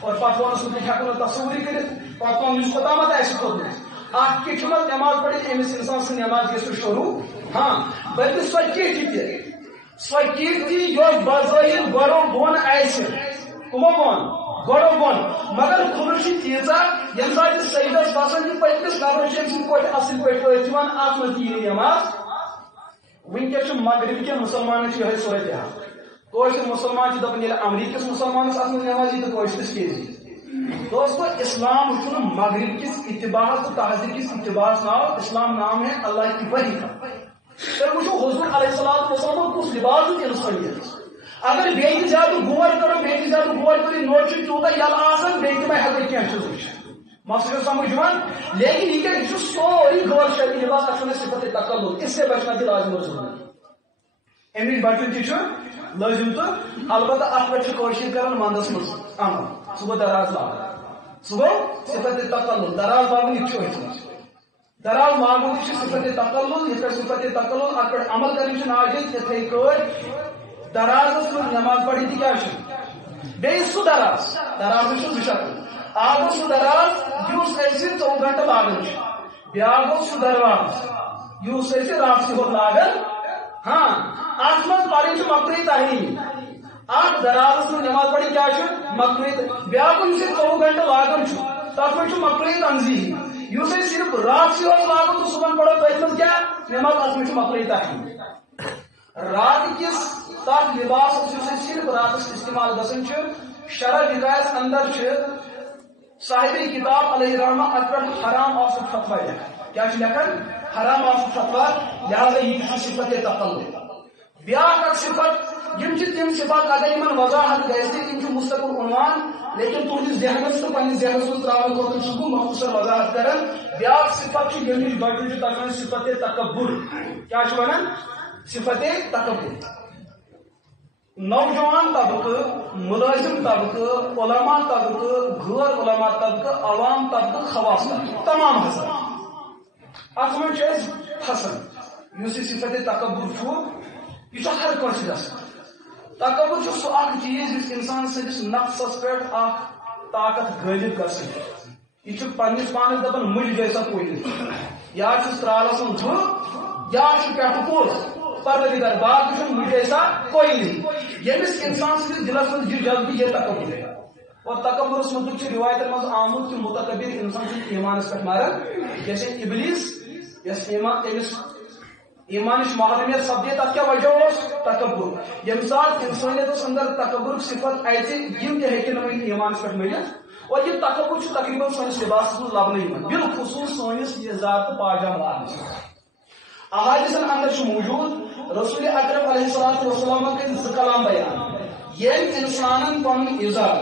اور پتہٕ ووٚنُس بہٕ تُہۍ ہٮ۪کو نہٕ تصوُرٕے کٔرِتھ پتہٕ ووٚن یُس کوٚتامتھ آسہِ کھوٚتمُت اکھ کِتھ چھُ منٛز نٮ۪ماز پٔرِتھ أمِس انسان سٕنٛز نٮ۪ماز گژھِ شروٗع ہاں بلکہِ سۄ کِتھ تہِ یۄس بظٲہِر گۄڈو بۄن آسہِ کٕمو بۄن گۄڈو بۄن مگر کھُلہٕ چھِ تیٖژاہ ییٚمہِ ساتہٕ یہِ سجدس وسان چھِ پٔتمِس نفرس چھِ أمۍ سٕنٛدۍ پٲٹھۍ اصٕل پٲٹھۍ ٲسۍ یِوان اتھ منٛز تہِ یی نٮ۪ماز ونکیٚس چھُ مغرب کٮ۪ن مُسلمانن چھِ یِہے صورت حال کٲشِر مُسلمان چھِ دپان ییٚلہِ امریٖکہٕ کِس مُسلمانس اتھ منٛز نٮ۪ماز یی تہٕ کٲشرِس کیٛازِ یی دوستو اسلام چھُنہٕ مغرب کِس اتباعس تہٕ تہذیب کِس اتباعس ناو اسلام نام ہے اللہ کی وحی کا تُہۍ وٕچھو حضور علیہ الصلوۃ والسلام کُس لباس دیُت انسٲنیتس اگر بیٚیہِ تہِ زیادٕ غور کرو بیٚیہِ تہِ زیادٕ غور کٔرِتھ نوٚر چھُ تیوٗتاہ یلہٕ آسان بیٚیہِ تہِ ما ہٮ۪کو کینٛہہ چیٖز وٕچھِتھ مسئلہ سمجھ یِوان لیکن یہ کیا یہ سورُے غٲر شرعی لباس اتھ چھُنہٕ صفت تقلب اس سے بچنا تہِ لازم اور ضروٗری امِچ بچُن تہِ چھُ لٲزِم تہٕ البتہ اتھ پٮ۪ٹھ چھِ کٲشِر کران ونٛدس منٛز عمل سُہ گوٚو دراز لاگُن سُہ گوٚو صفت تقلب دراز لاگُن یہِ تہِ چھُ أتھۍ منٛز دراز لاگُن تہِ چھُ صفت تقلب یِتھ پٲٹھۍ صفت تقلب اتھ پٮ۪ٹھ عمل کرٕنۍ چھِ ناجٲیز یِتھٕے کٲٹھۍ درازس منٛز نٮ۪ماز پرٕنۍ تہِ کیٛاہ چھُ بیٚیہِ سُہ درازس چھُ زٕ شکل اکھ گوٚو سُہ دراز یُس أسۍ 24 گنٹہٕ لاگان چھِ بیاکھ گوٚو سُہ دراز یُس أسۍ راتسٕے ہوت لاگان ہاں اتھ منٛز پرٕنۍ چھِ مکروہ تحریمی اکھ درازس منٛز نٮ۪ماز پرٕنۍ کیٛاہ چھُ مکروہ بیاکھ یُس أسۍ 24 گنٹہٕ لاگان چھُ تتھ منٛز چھُ مکروہ تنزیہی یُس أسۍ صرف راتسٕے ہوت لاگان تہٕ صبحن پرو تٔتھۍ منٛز کیٛاہ نٮ۪ماز اتھ منٛز چھُ مکروہ تحریمی رات کِس تتھ لباسس یُس أسۍ صرف راتس استعمال گژھان چھُ شرح وقایس اندر چھِ صاحب کتاب علیہ رحمہ اتھ پٮ۪ٹھ حرام آسُک فتوا لیکھان کیٛاہ چھُ لیکھان حرام آسُک فتوا لہذا یہِ تہِ چھُ صفت تقلب بیاکھ اکھ صفت یم چھِ تِم صفات اگر یِمن وضاحت گژھِ تِم چھِ مستقل عنوان لیکن تُہنٛدِس ذہنس تہٕ پننِس ذہنس منٛز تراونہٕ خٲطرٕ چھُس بہٕ مختصر وضاحت کران بیاکھ صفت چھُ ییٚمِچ بچُن چھُ تتھ وَنان صفت تکبر کیٛاہ چھُ ونان صفت تکبر نوجوان طبقہ، ملازم طبقہ، علماء طبقہ، غیر علماء طبقہ، عوام طبقہ، خواص طبقہ، تمام حضرات ات من پھسان اس صفت تکبر یہ ہر کانس گژھان۔ تکبر سہ اخ چیز یس انسان سندس نفسس پہ طاقت غالب گژھان، یہ پنس پانس دپان مجھ جیسا کوئی نہیں، یا ترالس دھ یا پہ پوز پروردگار باقی مجھ جیسا کوئی نہیں۔ یمس انسان سندس دلس من یہ جذبہ یہ تکبر ہے، اور تکبرس متعلق روایت مز آمت کہ متکبر انسان سند ایمانس پہ مارن، جیسے ابلیس یس ایمانش محرومیت سپدے تک کیا وجہ تکبر۔ یم سات انسانیت اندر تکبر صفت اتہ یم تہ ہیکہ نہ ایمانس پہ ملت، اور یہ تکبر تقریباً سانس لباس من لبنہ یوان، بالخصوص سانس یزار تو پاجام لاگنس احادیثن اندر موجود۔ رسول اکرم علیہ الصلوۃ والسلام کے ز کلام بیان یہ انسان پن یزار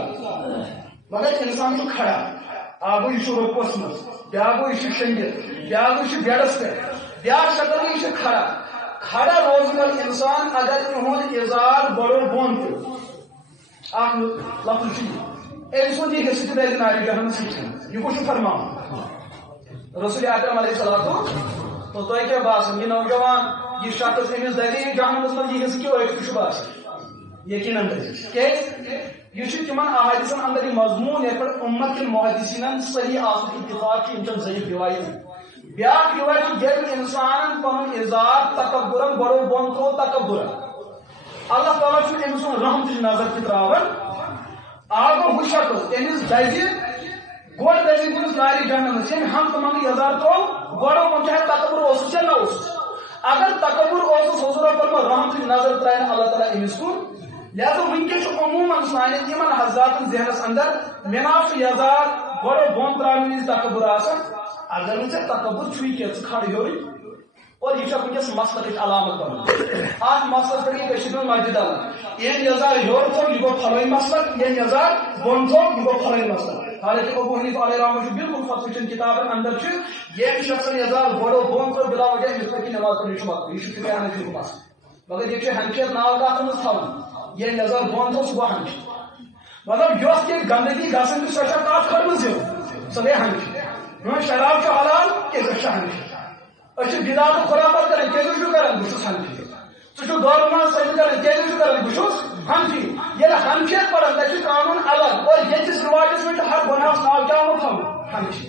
مگر انسان کھڑا آگو یہ رکوس مز، بیاگو یہ شنگت، بیاگو یہ بیڈس پہ، بیاا شکل یہ کھڑا کھڑا روزن وال انسان اگر انہوں یزار بڑو بون اخ لفظ ام سن یہ گھس دل ناری جہنم سیکھن یہ کچھ فرماؤ رسول اکرم علیہ الصلوۃ تو تہ کیا باسان یہ نوجوان یہ شخص امس دلی جہنمس من یہ گھس کیوں ایک باسان یقیناً یہ تمن احادیثن اندر یہ مضمون یہ امت کے محدثین صحیح آسک اتفاق کی ضعیف روایت بیاکھ روایت جب انسان پن اظہار تکبرن بڑو بون ترو تکبرن اللہ تعالیٰ ام سن رحمت نظر تہ تراون آگو وہ شخص امس دزِ گوڑ دزِ تمس ناری جہنمس یم ہم تمن یزار تو گوڑو بون چاہے تکبر اوس چھ نہ اوس اگر تکبر اوس حضور فرمو رحمت نظر ترائن اللہ تعالیٰ امس کن لہذا ونکس عموماً سانہ تمن حضرات ذہنس اندر منا یزار گوڑو بون تراون تکبر آسان اگر نا تکبر چھ کی کھڑ ہو اور یہ ونکس مسلک علامت بنان ات مسلک پہ یہ مسجد یہ یزار ہور تھو یہ گو فلوئی مسلک یہ یزار بون تھو یہ گو فلوئی مسلک حالانکہ ابو حنیفہ علیہ رحمۃ بالکل فتوی کتابن اندر یہ شخص یزار بڑو بون تھو بلا وجہ اس کی نماز پڑھنے مقبول یہ فکر حنفی مسئلہ مگر یہ حنفیت ناو کات مز تھاون یہ یزار بون تھو سہ گو حنفی مطلب یس کہ گندگی گھن سہ کات کھڑمز سہ گئی حنفی شراب چھ حلال کہ سہ حنفی اچھا بدعت خرافات کریں کیسے کریں بہت حنفی ٹھیک دور مان سب کریں کیسے کریں بہت حنفی یہ حنفیت پڑھن تک قانون الگ اور یہ رواجس میں ہر گناہ نام کیا ہوتا حنفی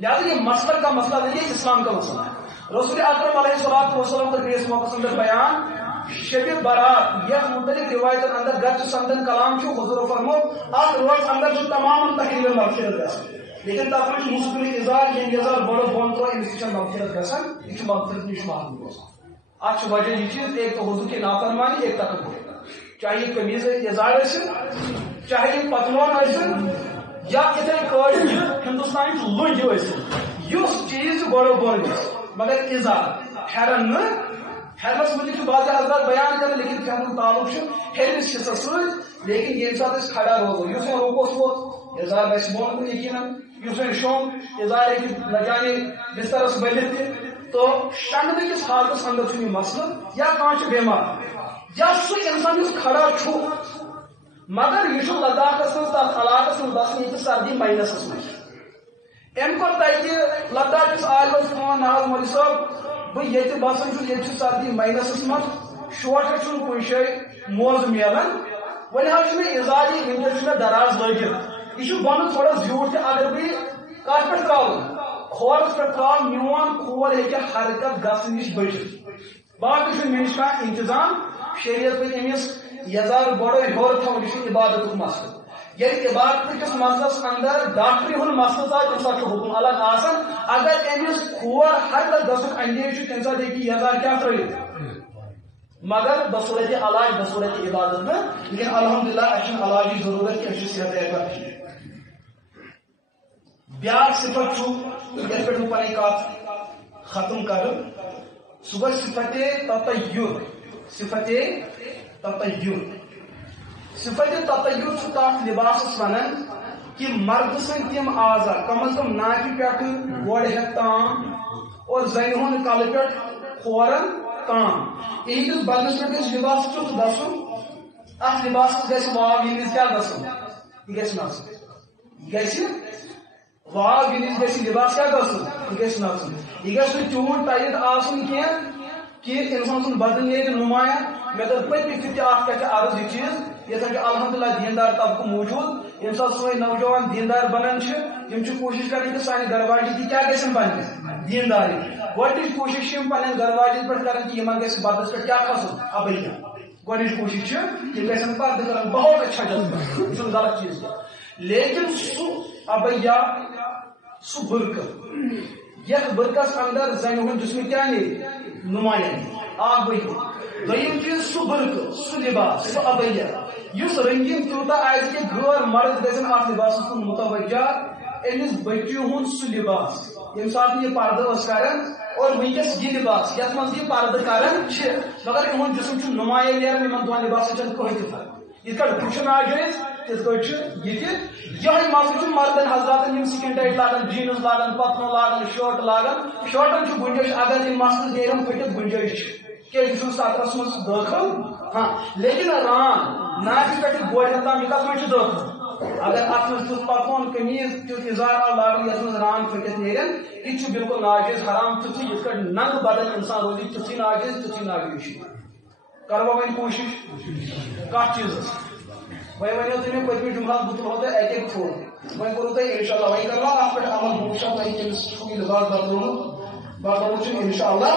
لہٰذا یہ مسلک کا مسئلہ نہیں یہ اسلام کا مسئلہ ہے۔ رسول اکرم علیہ الصلوۃ والسلام کا اس موقع اندر بیان شب برات یہ مختلف روایت اندر گرچہ سندن کلام حضور فرمو ات روز اندر تمام تقریباً مغفرت گژھان لیکن تک من مسکل اظہار یہ یزار بڑو بون ترو امس مغفرت گژھان یہ مغفرت نش محروم روزان ات وجہ یہ چیز ایک تو حضور کی نافرمانی ایک تکبر چاہے قمیض یزار ٲسِن چاہے یہ پتلون ٲسِن یا اتھے کٲٹھۍ ہندوستان لنج ٲسِن یُس چیز بڑو بون گژھِ مگر اظہار پھیرن نہٕ پھیرنس مجھے بعض حضرات بیان کریں لیکن پھیرن تعلق ہیرمس حصہ ست لیکن یہ سات کھڑا روزو اس میں روکوس ووت یزار گھس بون یقیناً اس میں شوم یزار لگانے بسترس بلت تو شنگن کس حالت اندر یہ مسئلہ یا کان بیمار یا سہ انسان اس کھڑا چھو مگر یہ لداخس من تر علاقس من بسان یہ سردی مائنسس من ام کو تک لداخ کس عالمس ناز مولوی صاحب بہ یہ بسان یہ سردی مائنسس من شوٹر کن جائے موز ملان ون میں اظہاری ونکس میں دراز لگت یہ بن تھوڑا زیوٹ تہ اگر بہ کت پہ ترا کھورس پہ ترا میون کھور ہیکہ حرکت گھن نش بچت باقی مش کھانا انتظام شریعت پہ امس یزار بڑو ہور تھون یہ عبادت مسئلہ یعنی عبادت کس مسئلس اندر ڈاکٹری ہند مسئلہ تمہ سات حکم الگ آسان اگر امس کھور حرکت گھن اندیش تمہ سات ہیکہ یزار کیا ترت مگر بصورت علاج بصورت عبادت میں لیکن الحمدللہ اچھا علاج کی ضرورت کی اچھی صحت احباب کی بیاکھ صفت یہ پہ پنی کات ختم کر صبح صفت تطیر صفت تطیر صفت تطیر تات لباس ونان کہ مرد سن تم آزا کم از کم ناکہ پہ گوڑ ہیت تام اور زن ہند کل پہ کھورن تام یہندس بدنس پہ لباس تیت گھن ات لباس گھس واو ینس کیا گھسن یہ گھس نژن یہ گھس واو ینس گھس لباس کیا گھسن یہ گھس نژن یہ گھس تیوت ٹائٹ آسن کی کہ انسان سن بدن نیرِ نمایاں مے کر پتمہ پھر ات پہ عرض یہ چیز یتن الحمدللہ دیندار طبقہ موجود یم سات سوئے نوجوان دیندار بنان کوشش کریں کہ سانہ گھر واجی تہ کیا گھن بننے دیندار گۄڈنِچ کوشش پنن گھر واجن پہ کران کہ یمن گھس بدنس پہ کیا کھسن ابیا گۄڈنِچ کوشش یہ گھن پردٕ کران بہت اچھا جذبہ یہ غلط چیز لیکن سہ ابیا سہ برقع یتھ برقعس اندر زنہِ ہُنٛد جسم کیا نیرِ نمایاں اکھ بہٕ دوٚیِم چیز سہ برقع سہ لباس سہ ابیا اس رنگین تیوتہ آئے کہ غیر مرد گھن ات لباس کن متوجہ امس بچی ہند سہ لباس یم سات یہ پردہ کران اور ونکس یہ لباس یت من یہ پردہ کران مگر ان جسم نمایاں نیران ان دون لباس کہیں تہ فرق یہ کٹ ناجائز تت پہ یہ مسئلہ مردن حضرات یم سکن ٹائٹ لاگان جینز لاگان پتلون لاگان شرٹ لاگان شرٹن گنجائش اگر یہ مسئلہ نیران پھٹت گنجائش کہ سطرس من داخل ہاں لیکن ران ناچ پہ گوڑ تام یہ کت من داخل اگر ات من تیت پتلون قمیض تیت اظہار آو لاگن یت من ران پھٹت نیران یہ بالکل ناجائز حرام تیتھی یت کٹ ننگ بدن انسان روزی تیتھی ناجائز تیتھی ناجائز کروا وۄنۍ کوشش کت چیز وۄنۍ ؤنِو تُہۍ مےٚ پٔتمہِ جمعہ بہٕ تُلہو تۄہہِ اَکہِ اَکہِ تھوڑ وۄنۍ کوٚروٕ تۄہہِ اِنشاءاللہ وۄنۍ کروا اتھ پٮ۪ٹھ عمل بہٕ وٕچھا تۄہہِ کٔمِس چھُ یہِ لباس بدلومُت چھُ اِنشاءاللہ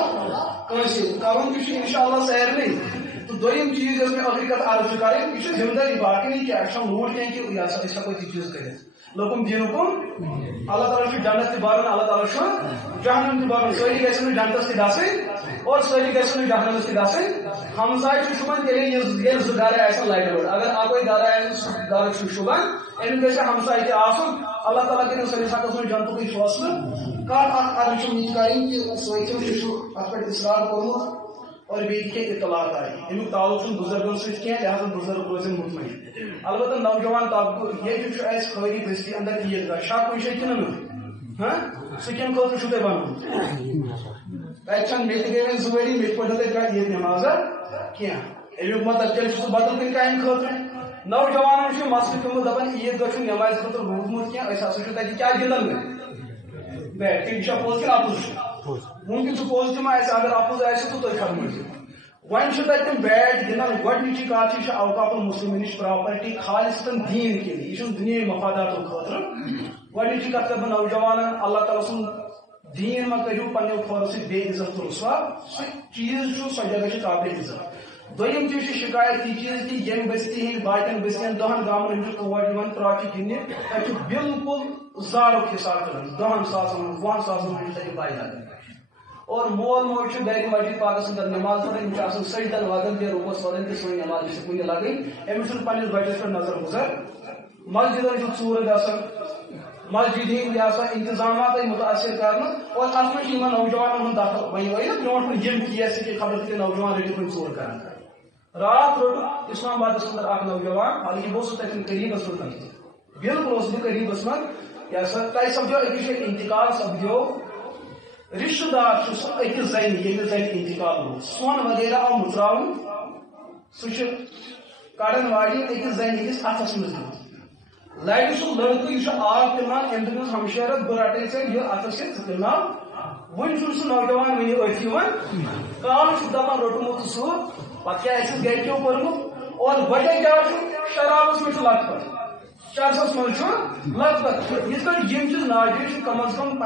کٲنٛسہِ کرُن تہِ چھُ اِنشاءاللہ سارنٕے تہٕ دوٚیِم چیٖز یۄس مےٚ ٲخری کتھ عرض چھِ کَرٕنۍ یہِ چھُ ذمہٕ دٲری باقٕے نہٕ کینٛہہ اَسہِ چھُنہٕ موٗڈ کینٛہہ کہِ یہِ ہسا أسۍ ہٮ۪کو تہِ چیٖز کٔرِتھ لوکُم دیٖنُکُم اللہ تعالیٰ چھُ جنت تہِ بَرُن اللہ تعالیٰ چھُ جہنم تہِ بَرُن سٲری گژھن نہٕ جنتس تہِ گژھٕنۍ اور سٲری گژھن نہٕ جہنمس تہِ گژھٕنۍ ہمساے چھُ شوٗبان تیٚلے ییٚلہِ زٕ گرٕ آسن لَڑِ وٲلۍ اگر اَکوے گرٕ آسہِ سُہ گرٕ چھُ شوٗبان أمِس گژھِ ہمساے تہِ آسُن اللہ تعالیٰ کٔرِنۍ سٲنِس حقس منٛز جنتُکٕے فٲصلہٕ کانٛہہ اکھ عرض چھُم یہِ کَرٕنۍ کہِ سٲتھیو تہِ چھُ اَتھ پٮ۪ٹھ اِصرار کوٚرمُت اور بیٚیہِ کینٛہہ اطلاعات آیہِ امیُک تعلق چھُنہٕ بُزرگن سۭتۍ کینٛہہ لہذا بُزرگ روزن مطمئن البتہ نوجوان طبقہٕ ییٚتہِ چھُ اَسہِ خٲری بستی اندر عیٖدگاہ چھا کُنہِ جایہِ کِنہٕ نہٕ سُہ کمہِ خٲطرٕ چھُو تۄہہِ بنومُت تتہِ چھنہٕ مےٚ تہِ گٔے وۄنۍ 2 ؤری مےٚ تہِ پٔرۍ نہٕ تتہِ عیٖد نٮ۪مازا کینٛہہ امیُک مطلب تیٚلہِ چھُ سُہ بدل کُنہِ کامہِ خٲطرٕ نوجوانن چھُ مسلہٕ پیوٚمُت دپان عیٖدگاہ چھُنہٕ نٮ۪مازِ خٲطرٕ روٗدمُت کینٛہہ أسۍ ہسا چھُ تتہِ کیٛاہ گِنٛدان وۄنۍ بیٹ یہِ چھا پوٚز کِنہٕ اپُز چھُ ممکن سُہ پوٚز تہِ ما آسہِ اگر اپُز آسہِ تہٕ تُہۍ فرمٲیِو وۄنۍ چھِ تتہِ تِم بیٹ گِنٛدان گۄڈنِچی کتھ چھِ اوقاف المسلمینٕچ پراپرٹی خالصتن دیٖن کِنۍ یہِ چھُنہٕ دُنیٲیی مفاداتو خٲطرٕ گۄڈنِچی کتھ کرٕ بہٕ نوجوانن اللہ تعالیٰ سُنٛد دیٖن ما کٔرِو پننیو کھورو سۭتۍ بے عزت تہٕ رسوا سُہ چیٖز چھُ سۄ جگہ چھِ قابلِ عزت دوٚیِم چیٖز چھِ شکایت یہِ چیٖز کہِ ییٚمہِ بستی ہٕنٛدۍ باقین بستین 10 گامن ہٕنٛدۍ کور یِوان تراچہِ گِنٛدنہِ تتہِ چھُ بالکل زارُک حساب چلان 10 ساسن ہُنٛد 20 ساسن ہُنٛد چھُ تتہِ پاے لگان اور مول موج چھُ گرِ مسجد پاکس اندر نماز پڑھان یِم چھِ آسان سجدن لگان تہِ رُکوس پران تہِ سٲنۍ نماز چھِ کُنہِ لگٕنۍ أمِس چھُنہٕ پننِس بچس پٮ۪ٹھ نظر گُزر مسجدن چھُ ژوٗرٕ گژھان مسجد ہٕنٛدۍ آسان انتظامات مُتاثر کرنہٕ اور اتھ منٛز چھُ یِمن نوجوانن ہُنٛد دخل وۄنۍ ؤنِو برونٛٹھ کُن یِم کیس کہِ خبر کۭتیاہ نوجوان رٔٹِتھ وۄنۍ ژوٗر کران رات روٚٹ اسلام آبادس اندر اکھ نوجوان حالانکہِ بہٕ اوسُس تتٮ۪ن قریٖبس منٛز بالکل اوسُس بہٕ قریٖبس منٛز یہِ ہسا تۄہہِ سپدیو أکِس جایہِ انتقال سپدیو رشتہٕ دار چھُ سُہ أکِس زنہِ ییٚمِس زنہِ انتقال گوٚو سۄن وغیرہ آو مُژراوُن سُہ چھُ کڑان واجٮ۪ن أکِس زنہِ ہٕنٛدِس اتھس منٛز دِوان لڑِ سُہ لڑکہٕ یہِ چھُ آب پِلان أمۍ دوٚپنس ہمشیرس بہٕ رٹے ژےٚ یہِ اتھس سۭتۍ ژٕ پِلناو وُنہِ چھُنہٕ سُہ نوجوان وُنہِ أتھۍ یِوان کالہٕ چھُ دپان روٚٹمُت سُہ پتہٕ کیٛاہ آسٮ۪س گرِکیو کوٚرمُت اور وجہ کیٛاہ چھُ شرابس منٛز چھُ لت پت چرسس منٛز چھُ لت پت یِتھ کٔنۍ یِم چیٖز ناجٲیز چھِ کم از کم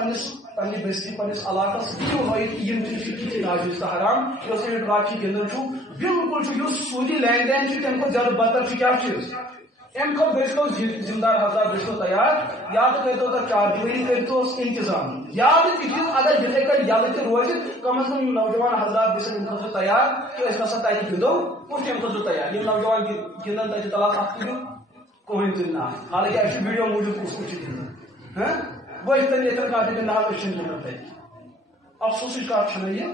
پننہِ بستی پننس علاقس دِیو ہٲیِتھ کہِ یِم چیٖز چھِ تِتھۍ ناجٲیز تہٕ حرام یۄس یہِ ڈراچہِ گِنٛدان چھُ بالکل چھُ یُس سوٗدی لین دین چھُ تمہِ کھۄتہٕ زیادٕ بدتر چھُ کیٛاہ چیٖز امہِ کھۄتہٕ گٔژھۍتو ذمہٕ دار حضرات گٔژھۍتو تیار یا تہٕ کٔرۍتو تتھ چاردِوٲری کٔرۍتوس انتظام یا تہٕ تہِ چیٖز اگر یِتھے کٔنۍ یلہٕ تہِ روزِ کم از کم یِم نوجوان حضرات گژھن امہِ خٲطرٕ تیار کہِ أسۍ نسا تتہِ گِنٛدو کُس چھُ امہِ خٲطرٕ تیار یِم نوجوان گِنٛدان تتہِ تلاش اتھ تُلِو کٕہٕنۍ تہِ نہٕ حالانکہِ اسہِ چھُ ویڈیو موٗجوٗب کُس کُس چھُ گِنٛدان بہٕ ٲسۍ ییٚتٮ۪ن کانٛہہ تہِ گِنٛدان أسۍ چھِنہٕ گِنٛدان تتہِ افسوسٕچ کتھ چھنہٕ یہِ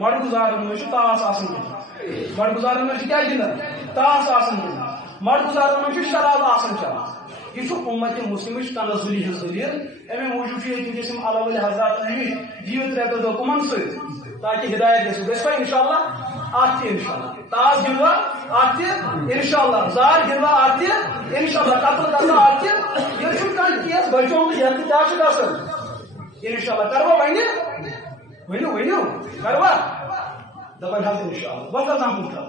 مڑگُزارن منٛز چھُ تاس آسان گِنٛدان مڑگُزارن منٛز چھِ کیٛاہ گِنٛدان تاس آسان گِنٛدان مڑگُزارن منٛز چھُ شراب آسان چلان یہ اُمت مسلمٕچ تنزلی ہٕنٛز دٔلیٖل امی موٗجوٗب چھُ ییٚتہِ وٕنکیٚس یِم الگ الگ حضرات آمٕتۍ دِیِو 3 دۄہ کٕمن سۭتۍ تاکہِ ہدایت گژھِ گژھِ وۄنۍ انشاء اللہ ات انشاءاللہ تاز گنوا ات انشاءاللہ زار گنوا ات انشاءاللہ قتل کرنا ات یہ چھو کان کیس بچوں تو یہ کیا چھ گسن انشاءاللہ کروا ونیو کروا دبن حظ انشاءاللہ وقت نام پوچھا